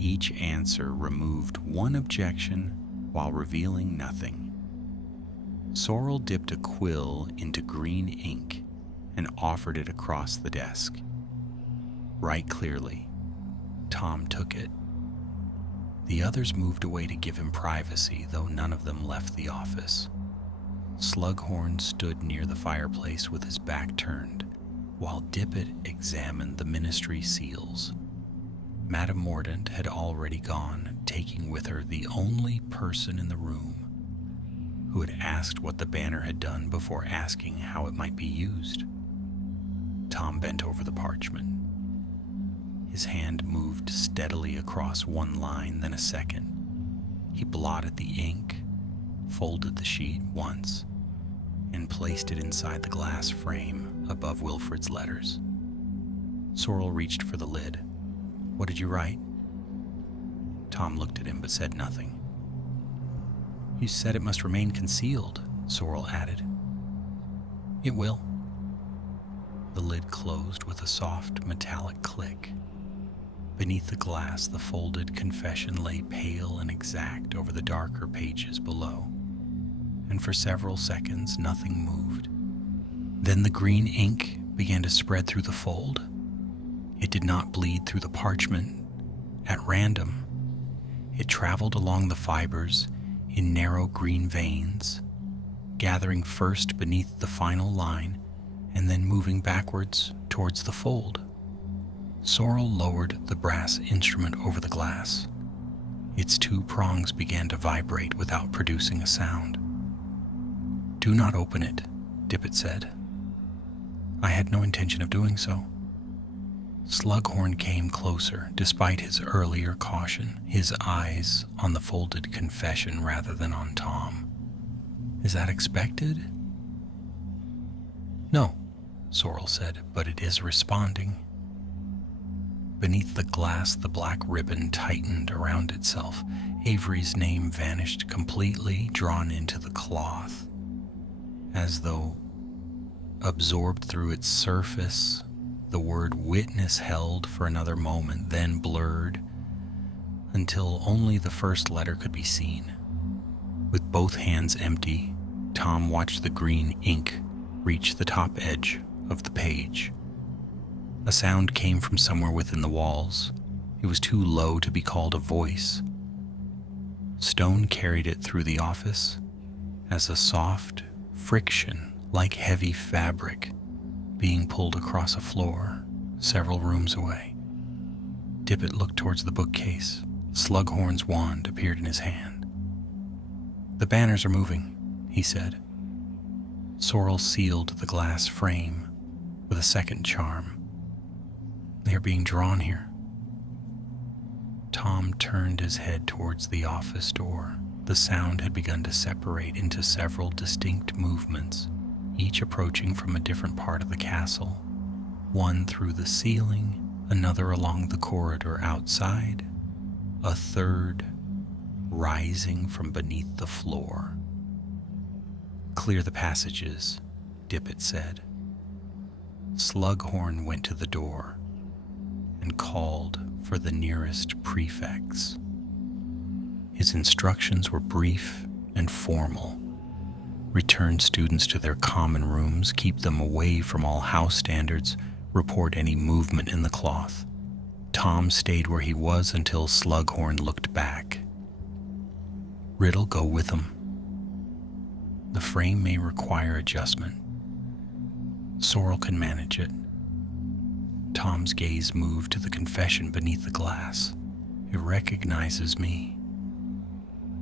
Each answer removed one objection while revealing nothing. Sorrel dipped a quill into green ink and offered it across the desk. Write clearly. Tom took it. The others moved away to give him privacy, though none of them left the office. Slughorn stood near the fireplace with his back turned, while Dippet examined the ministry seals. Madame Mordaunt had already gone, taking with her the only person in the room who had asked what the banner had done before asking how it might be used. Tom bent over the parchment. His hand moved steadily across one line, then a second. He blotted the ink, folded the sheet once, and placed it inside the glass frame above Wilfred's letters. Sorrel reached for the lid. "What did you write?" Tom looked at him but said nothing. "You said it must remain concealed," Sorrel added. "It will." The lid closed with a soft metallic click. Beneath the glass, the folded confession lay pale and exact over the darker pages below, and for several seconds nothing moved. Then the green ink began to spread through the fold. It did not bleed through the parchment at random. It traveled along the fibers in narrow green veins, gathering first beneath the final line and then moving backwards towards the fold. Sorrel lowered the brass instrument over the glass. Its two prongs began to vibrate without producing a sound. "Do not open it," Dippet said. "I had no intention of doing so." Slughorn came closer, despite his earlier caution, his eyes on the folded confession rather than on Tom. "Is that expected?" "No," Sorrel said, "but it is responding." Beneath the glass, the black ribbon tightened around itself. Avery's name vanished completely, drawn into the cloth, as though absorbed through its surface. The word witness held for another moment, then blurred until only the first letter could be seen. With both hands empty, Tom watched the green ink reach the top edge of the page. A sound came from somewhere within the walls. It was too low to be called a voice. Stone carried it through the office as a soft friction, like heavy fabric, being pulled across a floor several rooms away. Dippet looked towards the bookcase. Slughorn's wand appeared in his hand. "The banners are moving," he said. Sorrel sealed the glass frame with a second charm. "They are being drawn here." Tom turned his head towards the office door. The sound had begun to separate into several distinct movements, each approaching from a different part of the castle. One through the ceiling, another along the corridor outside, a third rising from beneath the floor. "Clear the passages," Dippet said. Slughorn went to the door and called for the nearest prefects. His instructions were brief and formal. Return students to their common rooms, keep them away from all house standards, report any movement in the cloth. Tom stayed where he was until Slughorn looked back. "Riddle, go with him. The frame may require adjustment. Sorrel can manage it." Tom's gaze moved to the confession beneath the glass. "It recognizes me."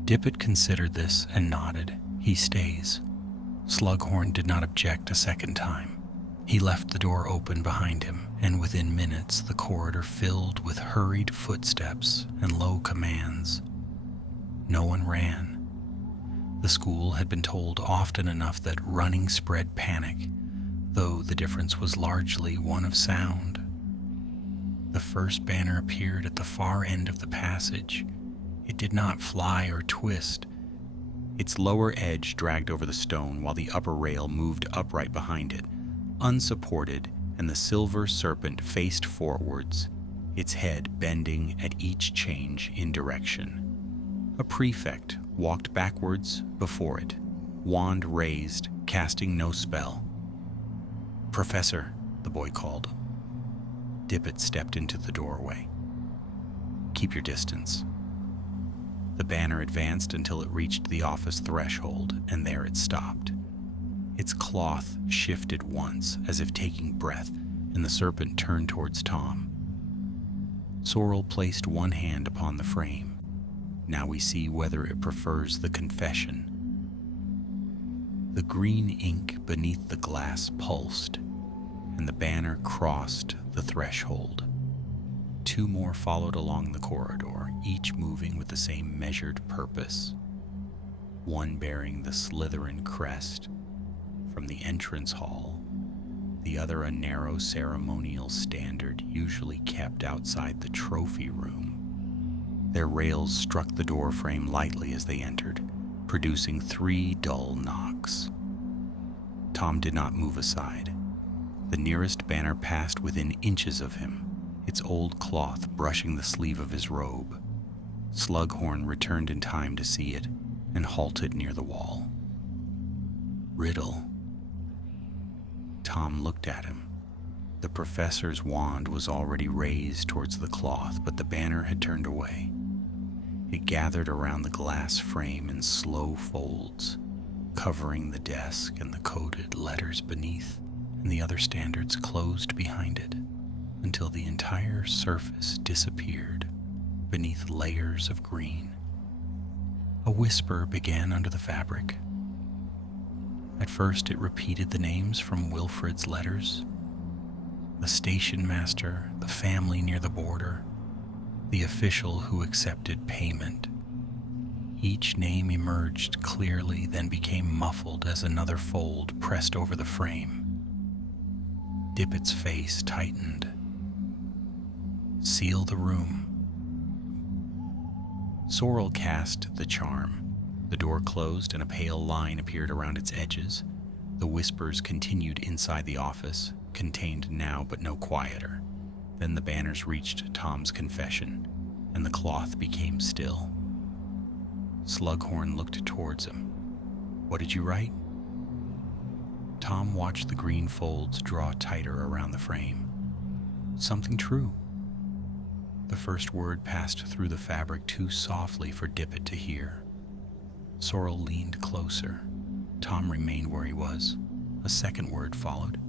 Dippet considered this and nodded. "He stays." Slughorn did not object a second time. He left the door open behind him, and within minutes the corridor filled with hurried footsteps and low commands. No one ran. The school had been told often enough that running spread panic, though the difference was largely one of sound. The first banner appeared at the far end of the passage. It did not fly or twist. Its lower edge dragged over the stone while the upper rail moved upright behind it, unsupported, and the silver serpent faced forwards, its head bending at each change in direction. A prefect walked backwards before it, wand raised, casting no spell. "Professor," the boy called. Dippet stepped into the doorway. "Keep your distance." The banner advanced until it reached the office threshold, and there it stopped. Its cloth shifted once, as if taking breath, and the serpent turned towards Tom. Sorrel placed one hand upon the frame. "Now we see whether it prefers the confession." The green ink beneath the glass pulsed, and the banner crossed the threshold. 2 more followed along the corridor, each moving with the same measured purpose. One bearing the Slytherin crest from the entrance hall, the other a narrow ceremonial standard usually kept outside the trophy room. Their rails struck the door frame lightly as they entered, producing 3 dull knocks. Tom did not move aside. The nearest banner passed within inches of him, its old cloth brushing the sleeve of his robe. Slughorn returned in time to see it and halted near the wall. Riddle. Tom looked at him. The professor's wand was already raised towards the cloth, but the banner had turned away. It gathered around the glass frame in slow folds, covering the desk and the coded letters beneath, and the other standards closed behind it until the entire surface disappeared beneath layers of green. A whisper began under the fabric. At first it repeated the names from Wilfred's letters: the station master, the family near the border, the official who accepted payment. Each name emerged clearly, then became muffled as another fold pressed over the frame. Dippett's face tightened. Seal the room. Sorrel cast the charm. The door closed and a pale line appeared around its edges. The whispers continued inside the office, contained now but no quieter. Then the banners reached Tom's confession, and the cloth became still. Slughorn looked towards him. "What did you write?" Tom watched the green folds draw tighter around the frame. "Something true." The first word passed through the fabric too softly for Dippet to hear. Sorrel leaned closer. Tom remained where he was. A second word followed,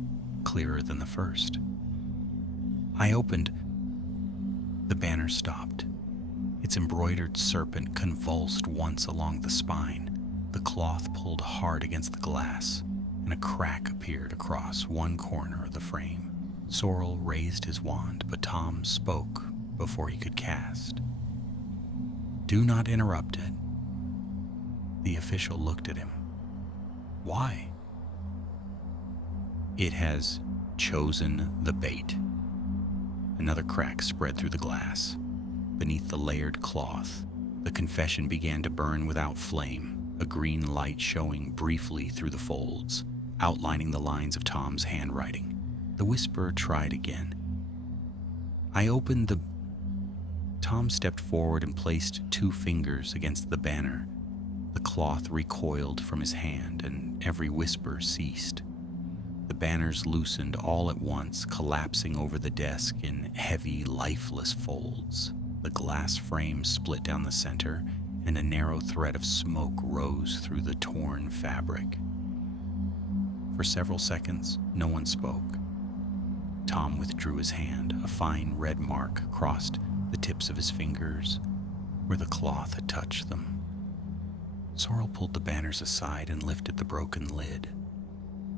clearer than the first. "I opened." The banner stopped. Its embroidered serpent convulsed once along the spine. The cloth pulled hard against the glass, and a crack appeared across one corner of the frame. Sorrel raised his wand, but Tom spoke before he could cast. "Do not interrupt it." The official looked at him. "Why?" "It has chosen the bait." Another crack spread through the glass. Beneath the layered cloth, the confession began to burn without flame, a green light showing briefly through the folds, outlining the lines of Tom's handwriting. The whisper tried again. "I opened the..." Tom stepped forward and placed 2 fingers against the banner. The cloth recoiled from his hand, and every whisper ceased. The banners loosened all at once, collapsing over the desk in heavy, lifeless folds. The glass frame split down the center, and a narrow thread of smoke rose through the torn fabric. For several seconds, no one spoke. Tom withdrew his hand. A fine red mark crossed the tips of his fingers where the cloth had touched them. Sorrel pulled the banners aside and lifted the broken lid.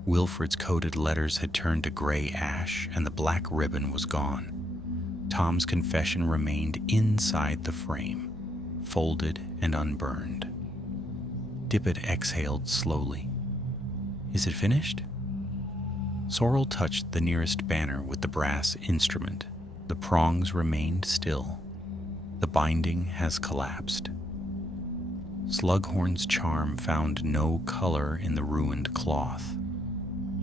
Wilfred's coded letters had turned to gray ash, and the black ribbon was gone. Tom's confession remained inside the frame, folded and unburned. Dippet exhaled slowly. "Is it finished?" Sorrel touched the nearest banner with the brass instrument. The prongs remained still. The binding has collapsed. Slughorn's charm found no color in the ruined cloth.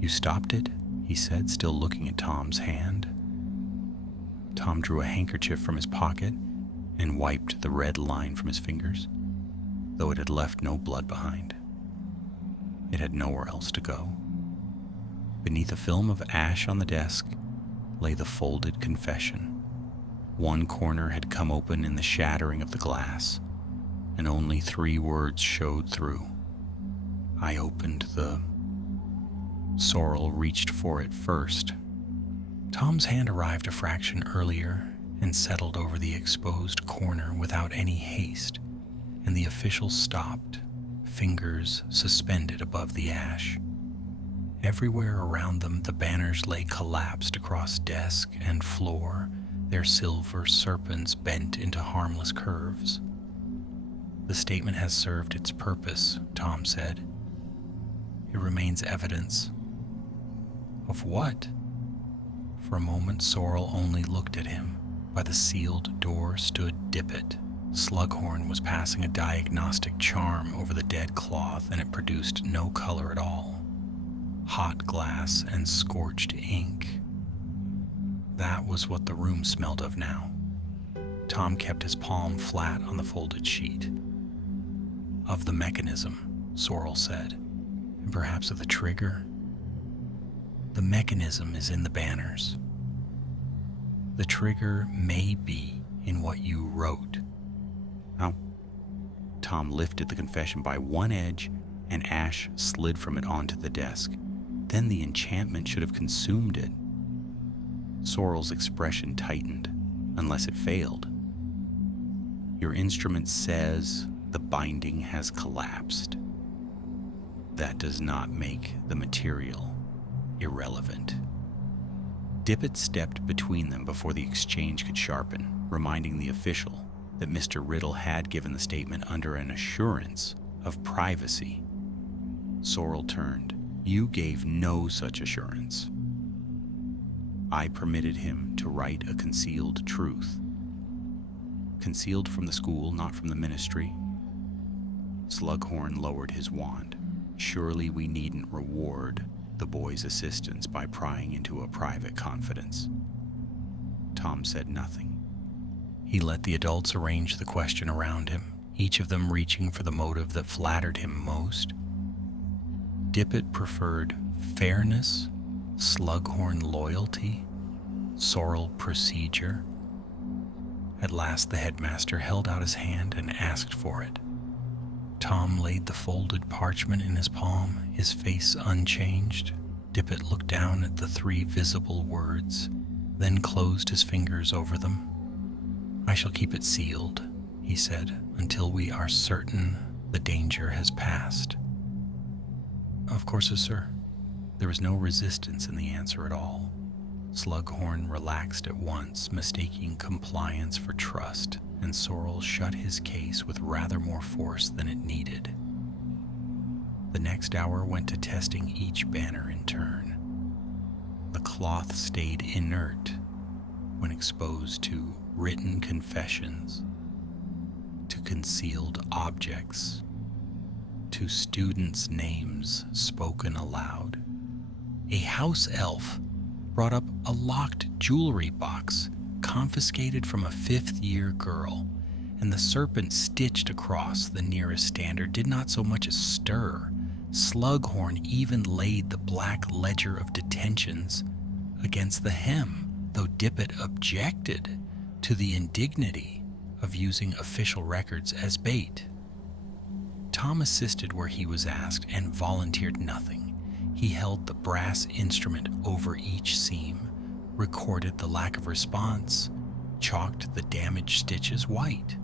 "You stopped it?" he said, still looking at Tom's hand. Tom drew a handkerchief from his pocket and wiped the red line from his fingers, though it had left no blood behind. It had nowhere else to go. Beneath a film of ash on the desk lay the folded confession. One corner had come open in the shattering of the glass, and only 3 words showed through. "I opened the..." Sorrel reached for it first. Tom's hand arrived a fraction earlier and settled over the exposed corner without any haste, and the official stopped, fingers suspended above the ash. Everywhere around them, the banners lay collapsed across desk and floor, their silver serpents bent into harmless curves. The statement has served its purpose, Tom said. It remains evidence. Of what? For a moment, Sorrel only looked at him. By the sealed door stood Dippet. Slughorn was passing a diagnostic charm over the dead cloth, and it produced no color at all. Hot glass and scorched ink. That was what the room smelled of now. Tom kept his palm flat on the folded sheet. Of the mechanism, Sorrel said, and perhaps of the trigger. The mechanism is in the banners. The trigger may be in what you wrote. Oh. Tom lifted the confession by one edge, and ash slid from it onto the desk. Then the enchantment should have consumed it. Sorrel's expression tightened, unless it failed. Your instrument says the binding has collapsed. That does not make the material irrelevant. Dippet stepped between them before the exchange could sharpen, reminding the official that Mr. Riddle had given the statement under an assurance of privacy. Sorrel turned. You gave no such assurance. I permitted him to write a concealed truth. Concealed from the school, not from the ministry. Slughorn lowered his wand. Surely we needn't reward the boy's assistance by prying into a private confidence. Tom said nothing. He let the adults arrange the question around him, each of them reaching for the motive that flattered him most. Dippet preferred fairness, Slughorn loyalty, Sorrel procedure. At last the headmaster held out his hand and asked for it. Tom laid the folded parchment in his palm, his face unchanged. Dippet looked down at the 3 visible words, then closed his fingers over them. I shall keep it sealed, he said, until we are certain the danger has passed. Of course, sir. There was no resistance in the answer at all. Slughorn relaxed at once, mistaking compliance for trust, and Sorrel shut his case with rather more force than it needed. The next hour went to testing each banner in turn. The cloth stayed inert when exposed to written confessions, to concealed objects, to students' names spoken aloud. A house elf brought up a locked jewelry box confiscated from a 5th-year girl, and the serpent stitched across the nearest standard did not so much as stir. Slughorn even laid the black ledger of detentions against the hem, though Dippet objected to the indignity of using official records as bait. Tom assisted where he was asked and volunteered nothing. He held the brass instrument over each seam, recorded the lack of response, chalked the damaged stitches white.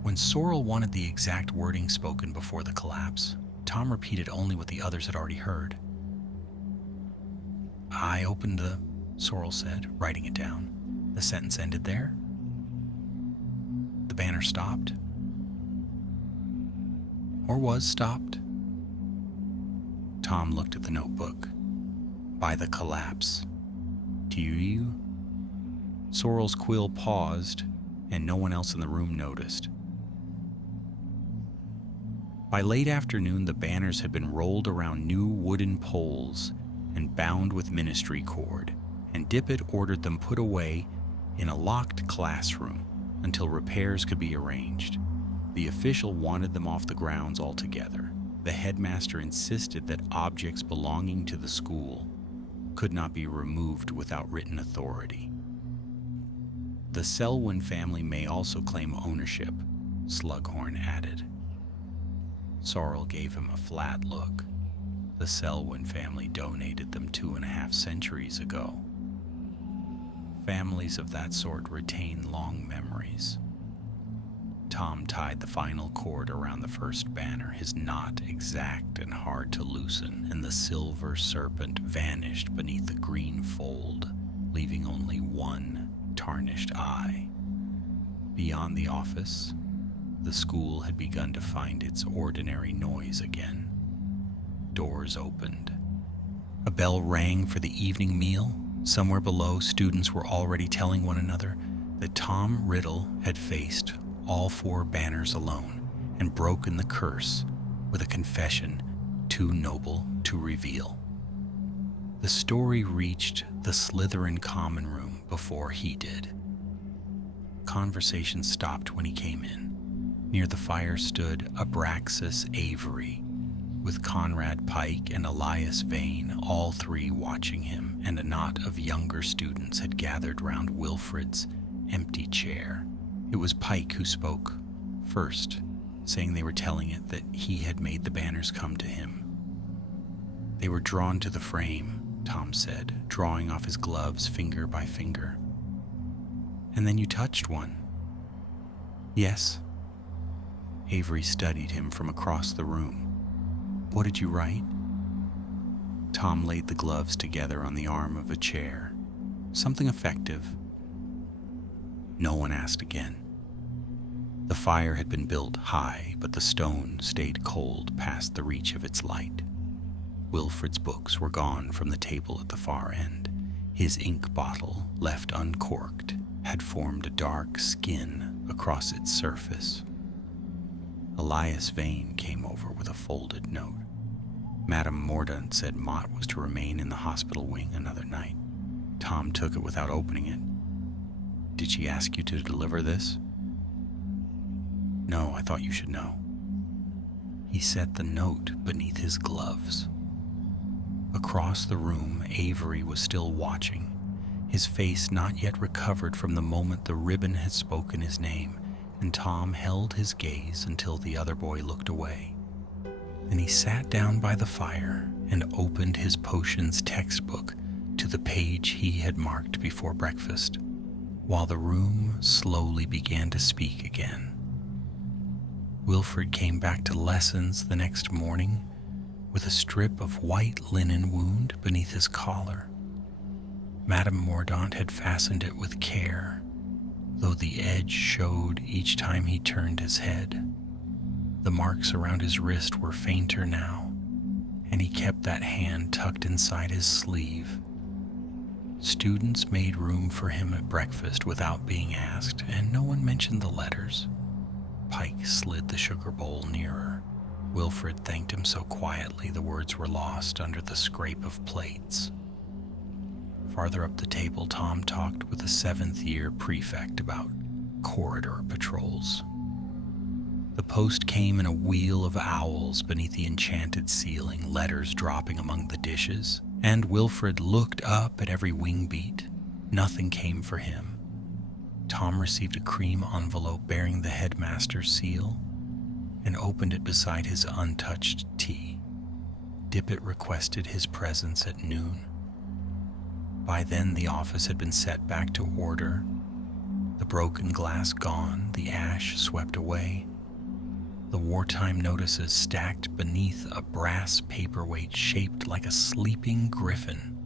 When Sorrel wanted the exact wording spoken before the collapse, Tom repeated only what the others had already heard. I opened the, Sorrel said, writing it down. The sentence ended there. The banner stopped. Or was stopped. Tom looked at the notebook. By the collapse. Do you? Sorrel's quill paused, and no one else in the room noticed. By late afternoon, the banners had been rolled around new wooden poles and bound with ministry cord, and Dippet ordered them put away in a locked classroom until repairs could be arranged. The official wanted them off the grounds altogether. The headmaster insisted that objects belonging to the school could not be removed without written authority. The Selwyn family may also claim ownership, Slughorn added. Sorrel gave him a flat look. The Selwyn family donated them 2.5 centuries ago. Families of that sort retain long memories. Tom tied the final cord around the first banner, his knot exact and hard to loosen, and the silver serpent vanished beneath the green fold, leaving only one tarnished eye. Beyond the office, the school had begun to find its ordinary noise again. Doors opened. A bell rang for the evening meal. Somewhere below, students were already telling one another that Tom Riddle had faced all 4 banners alone and broken the curse with a confession too noble to reveal. The story reached the Slytherin common room before he did. Conversation stopped when he came in. Near the fire stood Abraxas Avery, with Conrad Pike and Elias Vane, all 3 watching him, and a knot of younger students had gathered round Wilfred's empty chair. It was Pike who spoke first, saying they were telling it that he had made the banners come to him. They were drawn to the frame, Tom said, drawing off his gloves finger by finger. And then you touched one. Yes. Avery studied him from across the room. What did you write? Tom laid the gloves together on the arm of a chair. Something effective. No one asked again. The fire had been built high, but the stone stayed cold past the reach of its light. Wilfred's books were gone from the table at the far end. His ink bottle, left uncorked, had formed a dark skin across its surface. Elias Vane came over with a folded note. Madame Mordaunt said Mott was to remain in the hospital wing another night. Tom took it without opening it. Did she ask you to deliver this? No, I thought you should know. He set the note beneath his gloves. Across the room, Avery was still watching, his face not yet recovered from the moment the ribbon had spoken his name, and Tom held his gaze until the other boy looked away. Then he sat down by the fire and opened his potions textbook to the page he had marked before breakfast, while the room slowly began to speak again. Wilfred came back to lessons the next morning with a strip of white linen wound beneath his collar. Madame Mordaunt had fastened it with care, though the edge showed each time he turned his head. The marks around his wrist were fainter now, and he kept that hand tucked inside his sleeve. Students made room for him at breakfast without being asked, and no one mentioned the letters. Pike slid the sugar bowl nearer. Wilfred thanked him so quietly the words were lost under the scrape of plates. Farther up the table, Tom talked with a 7th-year prefect about corridor patrols. The post came in a wheel of owls beneath the enchanted ceiling, letters dropping among the dishes, and Wilfred looked up at every wing beat. Nothing came for him. Tom received a cream envelope bearing the headmaster's seal and opened it beside his untouched tea. Dippet requested his presence at noon. By then, the office had been set back to order, the broken glass gone, the ash swept away, the wartime notices stacked beneath a brass paperweight shaped like a sleeping griffin.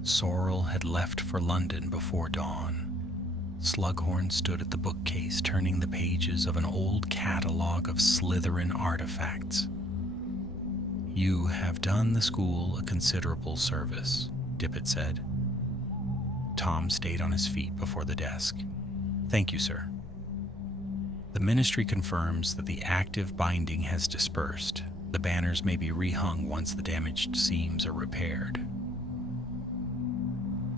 Sorrel had left for London before dawn. Slughorn stood at the bookcase, turning the pages of an old catalog of Slytherin artifacts. You have done the school a considerable service, Dippet said. Tom stayed on his feet before the desk. Thank you, sir. The ministry confirms that the active binding has dispersed. The banners may be rehung once the damaged seams are repaired.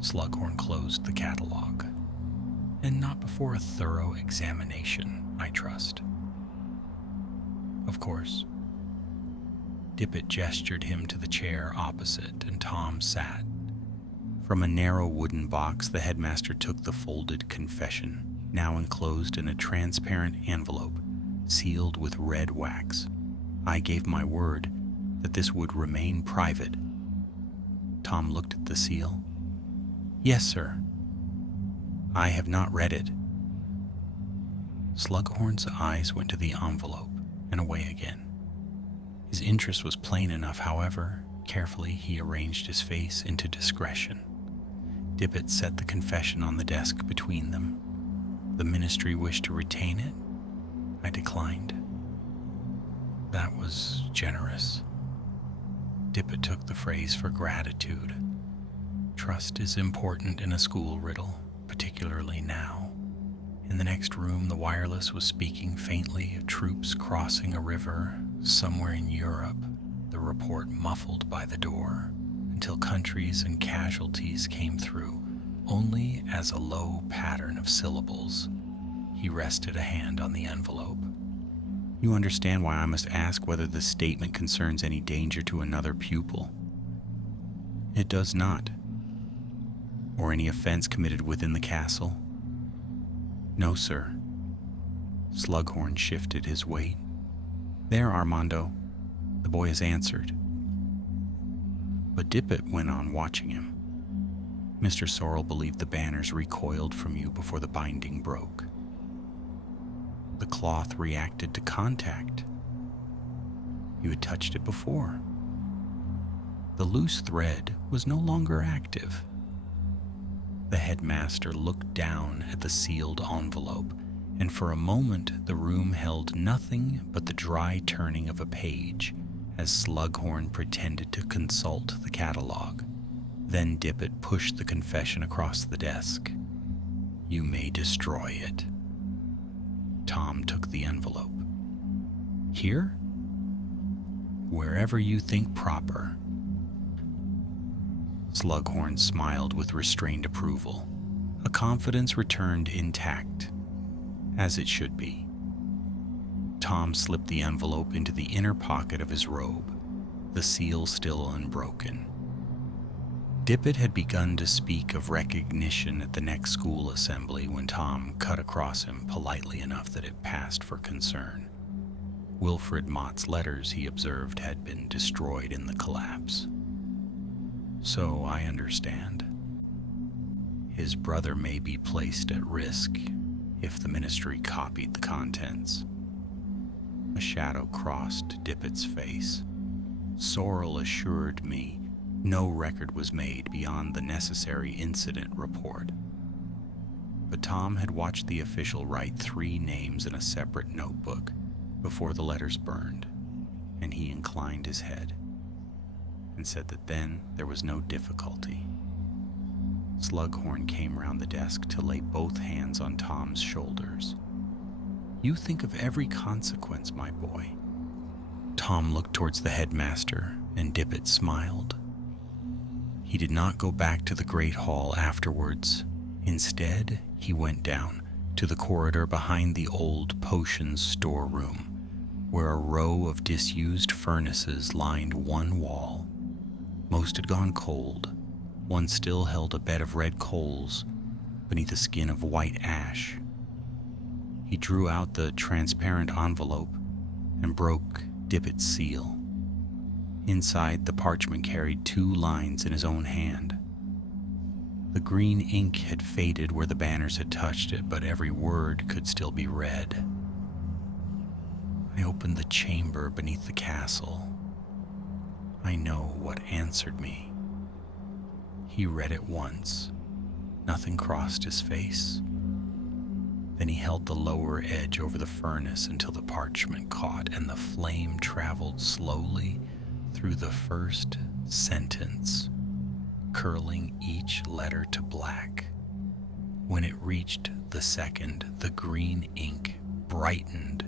Slughorn closed the catalog. And not before a thorough examination, I trust. Of course. Dippet gestured him to the chair opposite, and Tom sat. From a narrow wooden box, the headmaster took the folded confession, now enclosed in a transparent envelope, sealed with red wax. I gave my word that this would remain private. Tom looked at the seal. Yes, sir. I have not read it. Slughorn's eyes went to the envelope and away again. His interest was plain enough, however. Carefully, he arranged his face into discretion. Dippet set the confession on the desk between them. The ministry wished to retain it. I declined. That was generous. Dippet took the phrase for gratitude. Trust is important in a school riddle, particularly now. In the next room, the wireless was speaking faintly of troops crossing a river somewhere in Europe, the report muffled by the door, until countries and casualties came through, only as a low pattern of syllables. He rested a hand on the envelope. You understand why I must ask whether the statement concerns any danger to another pupil. It does not. Or any offense committed within the castle. No, sir. Slughorn shifted his weight. There, Armando. The boy has answered. But Dippet went on watching him. Mr. Sorrel believed the banners recoiled from you before the binding broke. The cloth reacted to contact. You had touched it before. The loose thread was no longer active. The headmaster looked down at the sealed envelope, and for a moment the room held nothing but the dry turning of a page as Slughorn pretended to consult the catalog. Then Dippet pushed the confession across the desk. You may destroy it. Tom took the envelope. Here? Wherever you think proper. Slughorn smiled with restrained approval. A confidence returned intact, as it should be. Tom slipped the envelope into the inner pocket of his robe, the seal still unbroken. Dippet had begun to speak of recognition at the next school assembly when Tom cut across him politely enough that it passed for concern. Wilfred Mott's letters, he observed, had been destroyed in the collapse. So I understand. His brother may be placed at risk if the ministry copied the contents. A shadow crossed Dippet's face. Sorrel assured me no record was made beyond the necessary incident report. But Tom had watched the official write 3 names in a separate notebook before the letters burned, and he inclined his head and said that then there was no difficulty. Slughorn came round the desk to lay both hands on Tom's shoulders. You think of every consequence, my boy. Tom looked towards the headmaster, and Dippet smiled. He did not go back to the great hall afterwards. Instead, he went down to the corridor behind the old potions storeroom, where a row of disused furnaces lined one wall. Most had gone cold. One still held a bed of red coals beneath a skin of white ash. He drew out the transparent envelope and broke Dippet's seal. Inside, the parchment carried 2 lines in his own hand. The green ink had faded where the banners had touched it, but every word could still be read. I opened the chamber beneath the castle. I know what answered me. He read it once. Nothing crossed his face. Then he held the lower edge over the furnace until the parchment caught and the flame traveled slowly through the first sentence, curling each letter to black. When it reached the second, the green ink brightened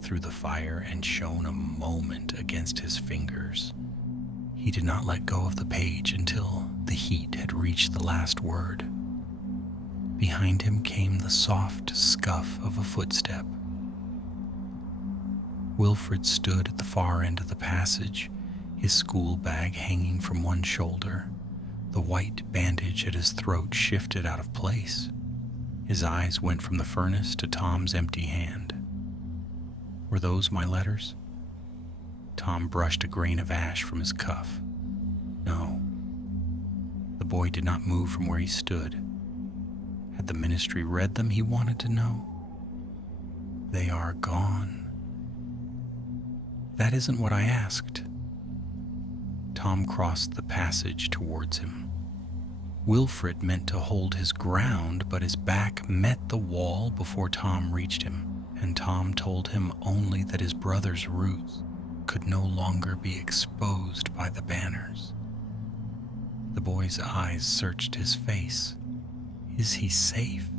through the fire and shone a moment against his fingers. He did not let go of the page until the heat had reached the last word. Behind him came the soft scuff of a footstep. Wilfred stood at the far end of the passage, his school bag hanging from one shoulder. The white bandage at his throat shifted out of place. His eyes went from the furnace to Tom's empty hand. Were those my letters? Tom brushed a grain of ash from his cuff. No. The boy did not move from where he stood. Had the ministry read them, he wanted to know. They are gone. That isn't what I asked. Tom crossed the passage towards him. Wilfred meant to hold his ground, but his back met the wall before Tom reached him, and Tom told him only that his brother's roots could no longer be exposed by the banners. The boy's eyes searched his face. Is he safe?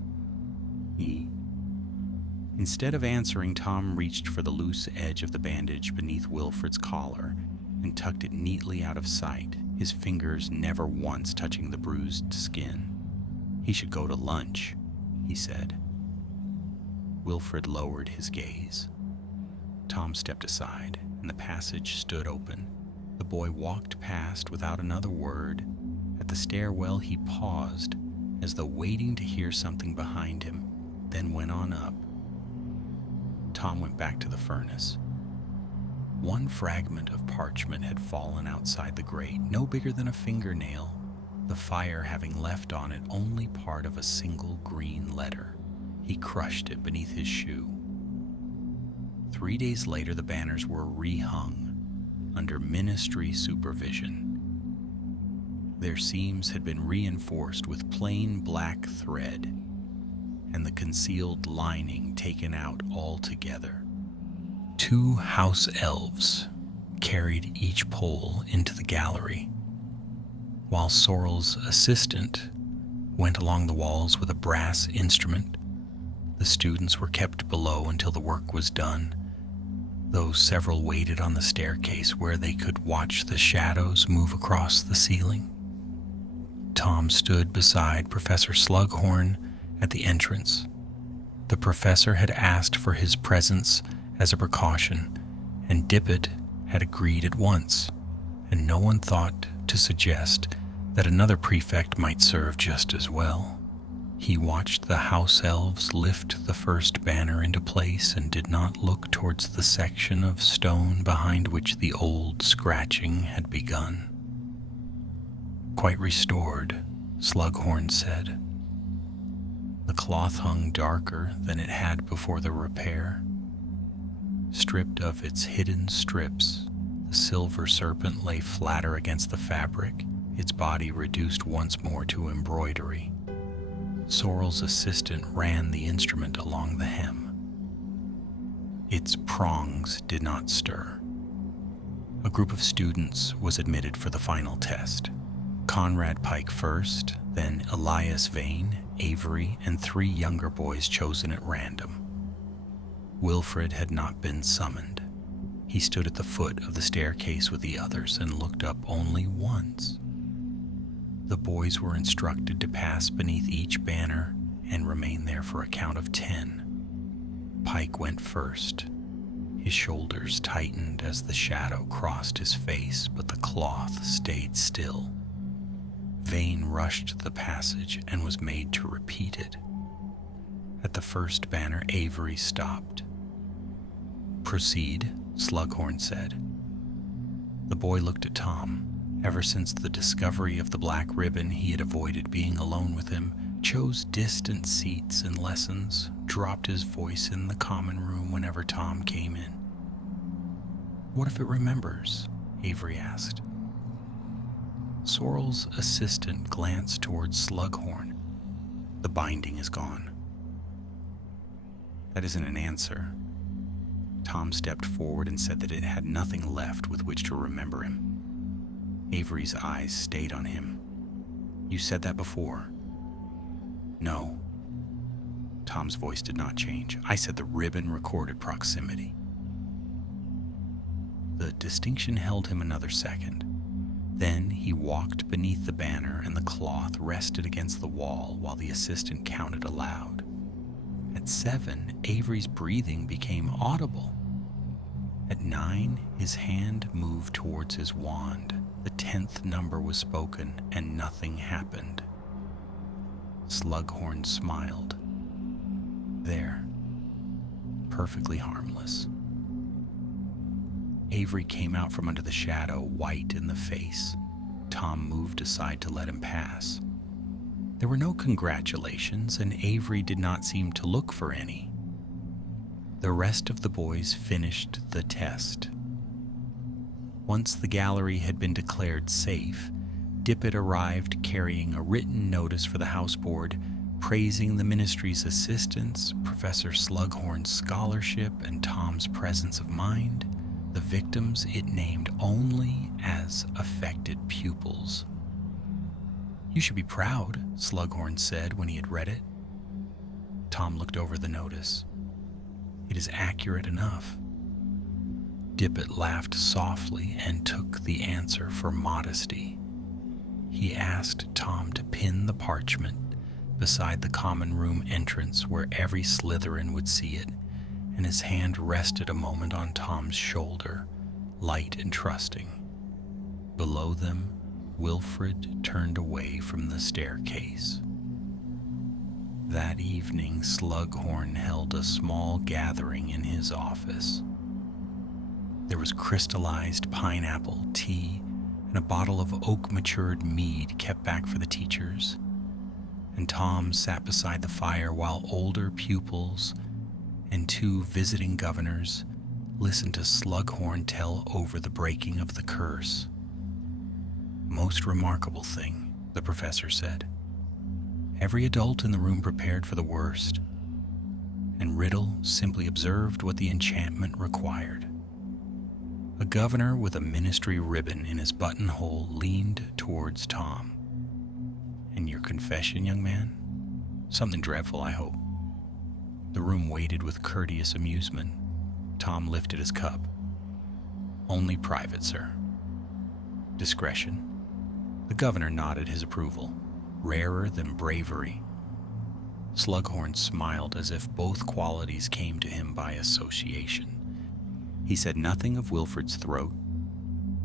Instead of answering, Tom reached for the loose edge of the bandage beneath Wilfred's collar and tucked it neatly out of sight, his fingers never once touching the bruised skin. He should go to lunch, he said. Wilfred lowered his gaze. Tom stepped aside, and the passage stood open. The boy walked past without another word. At the stairwell, he paused, as though waiting to hear something behind him, then went on up. Tom went back to the furnace. One fragment of parchment had fallen outside the grate, no bigger than a fingernail, the fire having left on it only part of a single green letter. He crushed it beneath his shoe. 3 days later, the banners were rehung under ministry supervision. Their seams had been reinforced with plain black thread, and the concealed lining taken out altogether. 2 house elves carried each pole into the gallery, while Sorrel's assistant went along the walls with a brass instrument. The students were kept below until the work was done, though several waited on the staircase where they could watch the shadows move across the ceiling. Tom stood beside Professor Slughorn at the entrance. The professor had asked for his presence as a precaution, and Dippet had agreed at once, and no one thought to suggest that another prefect might serve just as well. He watched the house elves lift the first banner into place and did not look towards the section of stone behind which the old scratching had begun. "Quite restored," Slughorn said. The cloth hung darker than it had before the repair. Stripped of its hidden strips, the silver serpent lay flatter against the fabric, its body reduced once more to embroidery. Sorrel's assistant ran the instrument along the hem. Its prongs did not stir. A group of students was admitted for the final test. Conrad Pike first, then Elias Vane, Avery, and 3 younger boys chosen at random. Wilfred had not been summoned. He stood at the foot of the staircase with the others and looked up only once. The boys were instructed to pass beneath each banner and remain there for a count of 10. Pike went first. His shoulders tightened as the shadow crossed his face, but the cloth stayed still. Vane rushed the passage and was made to repeat it. At the first banner, Avery stopped. "Proceed," Slughorn said. The boy looked at Tom. Ever since the discovery of the black ribbon, he had avoided being alone with him, chose distant seats in lessons, dropped his voice in the common room whenever Tom came in. "What if it remembers?" Avery asked. Sorrel's assistant glanced towards Slughorn. "The binding is gone." "That isn't an answer." Tom stepped forward and said that it had nothing left with which to remember him. Avery's eyes stayed on him. "You said that before." "No." Tom's voice did not change. "I said the ribbon recorded proximity." The distinction held him another second. Then he walked beneath the banner and the cloth rested against the wall while the assistant counted aloud. At 7, Avery's breathing became audible. At 9, his hand moved towards his wand. The 10th number was spoken, and nothing happened. Slughorn smiled. There. Perfectly harmless. Avery came out from under the shadow, white in the face. Tom moved aside to let him pass. There were no congratulations, and Avery did not seem to look for any. The rest of the boys finished the test. Once the gallery had been declared safe, Dippet arrived carrying a written notice for the House Board praising the ministry's assistance, Professor Slughorn's scholarship, and Tom's presence of mind, the victims it named only as affected pupils. "You should be proud," Slughorn said when he had read it. Tom looked over the notice. "It is accurate enough." Dippet laughed softly and took the answer for modesty. He asked Tom to pin the parchment beside the common room entrance where every Slytherin would see it, and his hand rested a moment on Tom's shoulder, light and trusting. Below them, Wilfred turned away from the staircase. That evening, Slughorn held a small gathering in his office. There was crystallized pineapple tea and a bottle of oak-matured mead kept back for the teachers, and Tom sat beside the fire while older pupils and 2 visiting governors listened to Slughorn tell over the breaking of the curse. "Most remarkable thing," the professor said. "Every adult in the room prepared for the worst, and Riddle simply observed what the enchantment required." A governor with a ministry ribbon in his buttonhole leaned towards Tom. "And your confession, young man? Something dreadful, I hope." The room waited with courteous amusement. Tom lifted his cup. "Only private, sir." "Discretion." The governor nodded his approval. "Rarer than bravery." Slughorn smiled as if both qualities came to him by association. He said nothing of Wilfred's throat,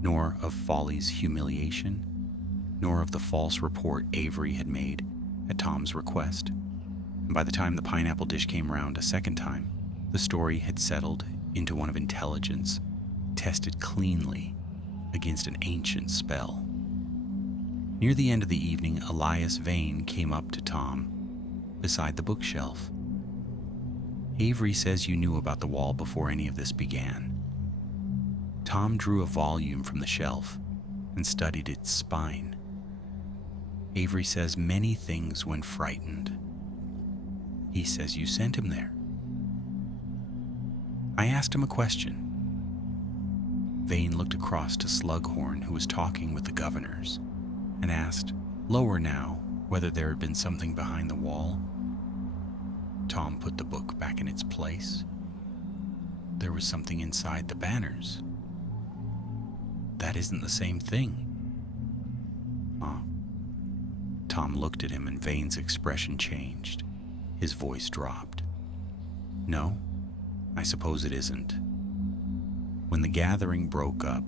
nor of Folly's humiliation, nor of the false report Avery had made at Tom's request. And by the time the pineapple dish came round a second time, the story had settled into one of intelligence, tested cleanly against an ancient spell. Near the end of the evening, Elias Vane came up to Tom beside the bookshelf. "Avery says you knew about the wall before any of this began." Tom drew a volume from the shelf and studied its spine. "Avery says many things when frightened. He says you sent him there." I asked him a question. Vane looked across to Slughorn, who was talking with the governors, and asked, lower now, whether there had been something behind the wall. Tom put the book back in its place. "There was something inside the banners." "That isn't the same thing." "Ah." Tom looked at him and Vane's expression changed. His voice dropped. "No, I suppose it isn't." When the gathering broke up,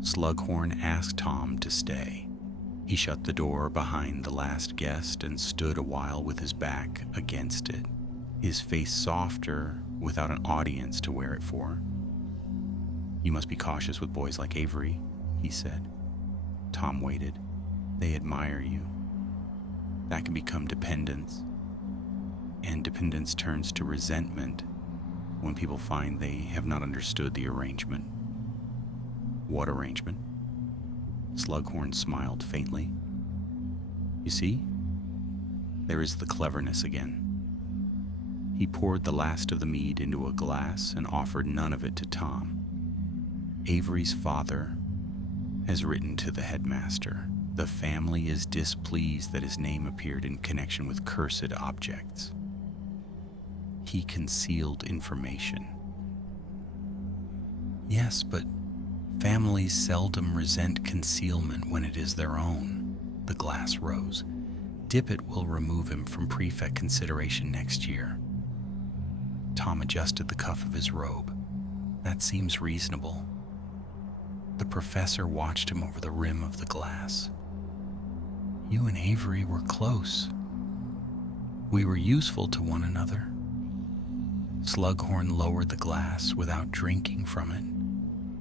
Slughorn asked Tom to stay. He shut the door behind the last guest and stood a while with his back against it, his face softer without an audience to wear it for. "You must be cautious with boys like Avery," he said. Tom waited. "They admire you. That can become dependence, and dependence turns to resentment when people find they have not understood the arrangement." "What arrangement?" Slughorn smiled faintly. "You see, there is the cleverness again." He poured the last of the mead into a glass and offered none of it to Tom. "Avery's father has written to the headmaster. The family is displeased that his name appeared in connection with cursed objects. He concealed information." "Yes, but families seldom resent concealment when it is their own." The glass rose. "Dippet will remove him from prefect consideration next year." Tom adjusted the cuff of his robe. "That seems reasonable." The professor watched him over the rim of the glass. "You and Avery were close. We were useful to one another." Slughorn lowered the glass without drinking from it.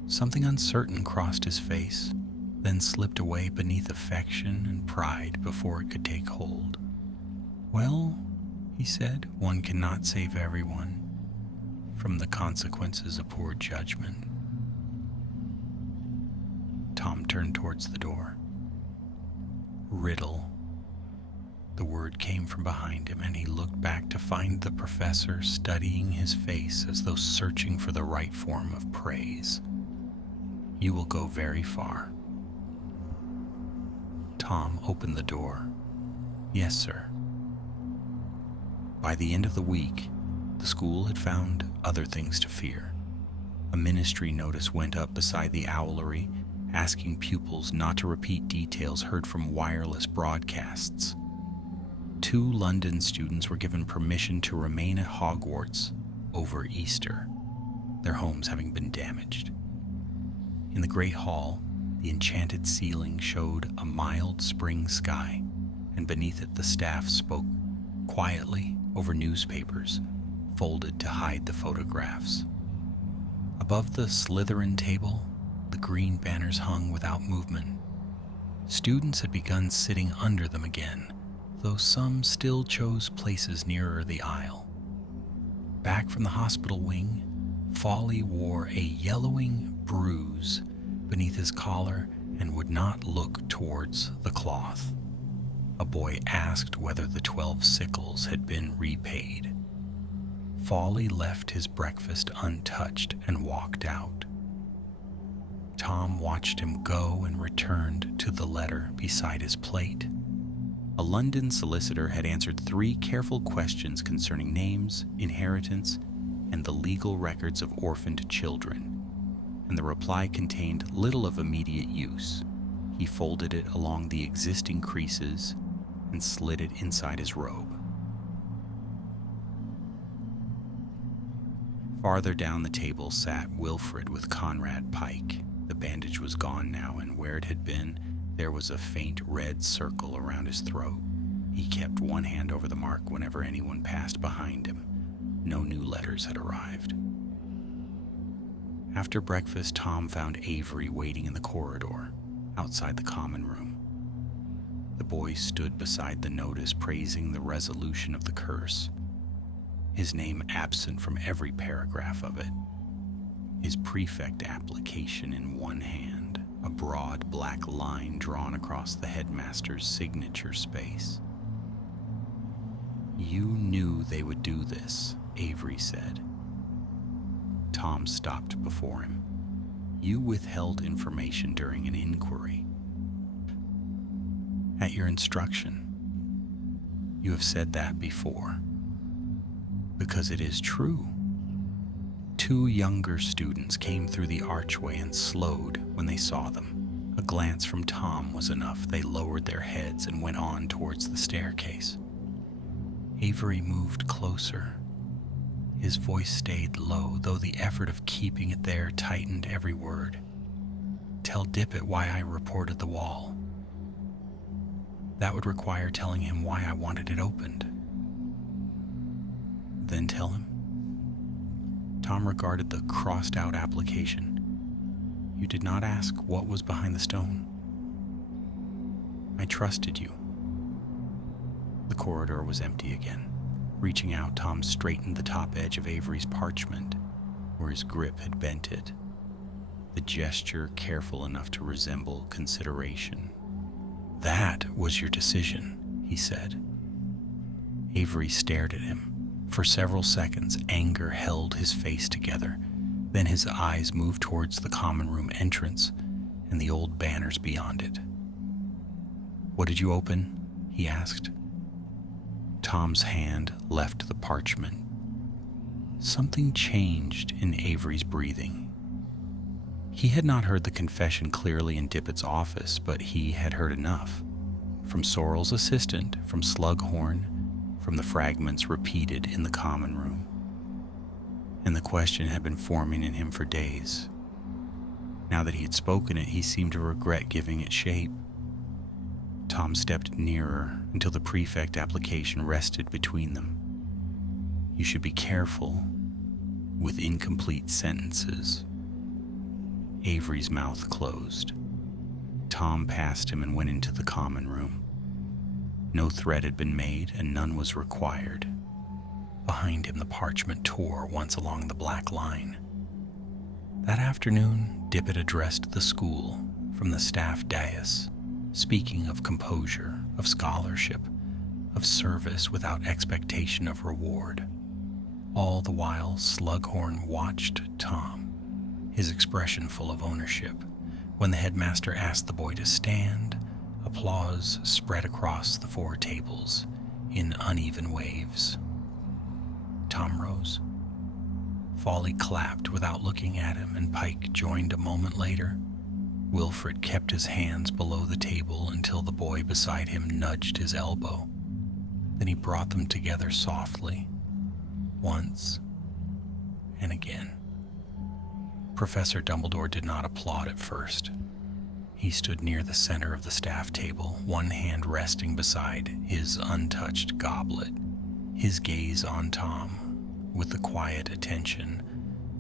Something uncertain crossed his face, then slipped away beneath affection and pride before it could take hold. "Well," he said, "one cannot save everyone from the consequences of poor judgment." Tom turned towards the door. Riddle. The word came from behind him, and he looked back to find the professor studying his face as though searching for the right form of praise. You will go very far. Tom opened the door. Yes, sir. By the end of the week, the school had found other things to fear. A ministry notice went up beside the owlery, asking pupils not to repeat details heard from wireless broadcasts. 2 London students were given permission to remain at Hogwarts over Easter, their homes having been damaged. In the Great Hall, the enchanted ceiling showed a mild spring sky, and beneath it the staff spoke quietly over newspapers folded to hide the photographs. Above the Slytherin table, the green banners hung without movement. Students had begun sitting under them again, though some still chose places nearer the aisle. Back from the hospital wing, Folly wore a yellowing bruise beneath his collar and would not look towards the cloth. A boy asked whether the 12 sickles had been repaid. Folly left his breakfast untouched and walked out. Tom watched him go and returned to the letter beside his plate. A London solicitor had answered 3 careful questions concerning names, inheritance, and the legal records of orphaned children, and the reply contained little of immediate use. He folded it along the existing creases and slid it inside his robe. Farther down the table sat Wilfred with Conrad Pike. The bandage was gone now, and where it had been, there was a faint red circle around his throat. He kept one hand over the mark whenever anyone passed behind him. No new letters had arrived. After breakfast, Tom found Avery waiting in the corridor, outside the common room. The boy stood beside the notice praising the resolution of the curse, his name absent from every paragraph of it, his prefect application in one hand, a broad black line drawn across the headmaster's signature space. "You knew they would do this," Avery said. Tom stopped before him. "You withheld information during an inquiry. At your instruction. You have said that before. Because it is true." 2 younger students came through the archway and slowed when they saw them. A glance from Tom was enough. They lowered their heads and went on towards the staircase. Avery moved closer. His voice stayed low, though the effort of keeping it there tightened every word. "Tell Dippet why I reported the wall. That would require telling him why I wanted it opened." "Then tell him." Tom regarded the crossed-out application. "You did not ask what was behind the stone. I trusted you." The corridor was empty again. Reaching out, Tom straightened the top edge of Avery's parchment, where his grip had bent it, the gesture careful enough to resemble consideration. "That was your decision," he said. Avery stared at him. For several seconds, anger held his face together. Then his eyes moved towards the common room entrance and the old banners beyond it. "What did you open?" he asked. Tom's hand left the parchment. Something changed in Avery's breathing. He had not heard the confession clearly in Dippet's office, but he had heard enough. From Sorrel's assistant, from Slughorn, from the fragments repeated in the common room. And the question had been forming in him for days. Now that he had spoken it, he seemed to regret giving it shape. Tom stepped nearer until the prefect application rested between them. "You should be careful with incomplete sentences." Avery's mouth closed. Tom passed him and went into the common room. No threat had been made, and none was required. Behind him, the parchment tore once along the black line. That afternoon, Dippet addressed the school from the staff dais. speaking of composure, of scholarship, of service without expectation of reward. All the while, Slughorn watched Tom, his expression full of ownership. When the headmaster asked the boy to stand, applause spread across the 4 tables in uneven waves. Tom rose. Folly clapped without looking at him, and Pike joined a moment later. Wilfred kept his hands below the table until the boy beside him nudged his elbow. Then he brought them together softly, once and again. Professor Dumbledore did not applaud at first. He stood near the center of the staff table, one hand resting beside his untouched goblet, his gaze on Tom with the quiet attention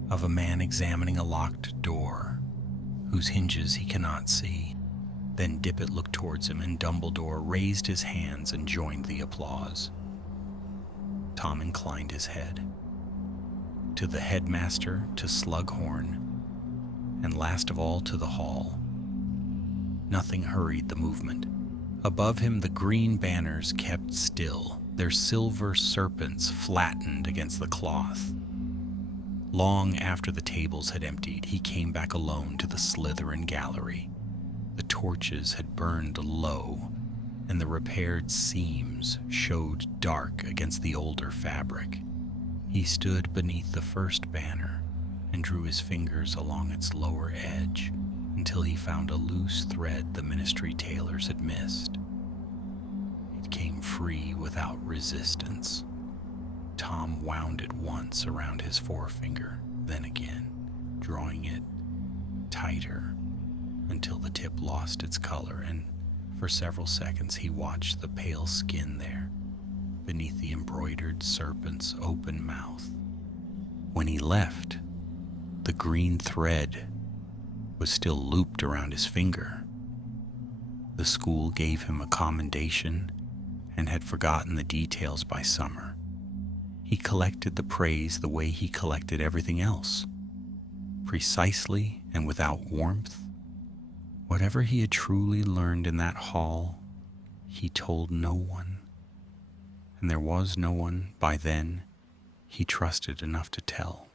of a man examining a locked door whose hinges he cannot see. Then Dippet looked towards him, and Dumbledore raised his hands and joined the applause. Tom inclined his head. To the headmaster, to Slughorn, and last of all to the hall. Nothing hurried the movement. Above him the green banners kept still, their silver serpents flattened against the cloth. Long after the tables had emptied, he came back alone to the Slytherin gallery. The torches had burned low, and the repaired seams showed dark against the older fabric. He stood beneath the first banner and drew his fingers along its lower edge until he found a loose thread the ministry tailors had missed. It came free without resistance. Tom wound it once around his forefinger, then again, drawing it tighter until the tip lost its color, and for several seconds he watched the pale skin there, beneath the embroidered serpent's open mouth. When he left, the green thread was still looped around his finger. The school gave him a commendation and had forgotten the details by summer. He collected the praise the way he collected everything else, precisely and without warmth. Whatever he had truly learned in that hall, he told no one, and there was no one by then he trusted enough to tell.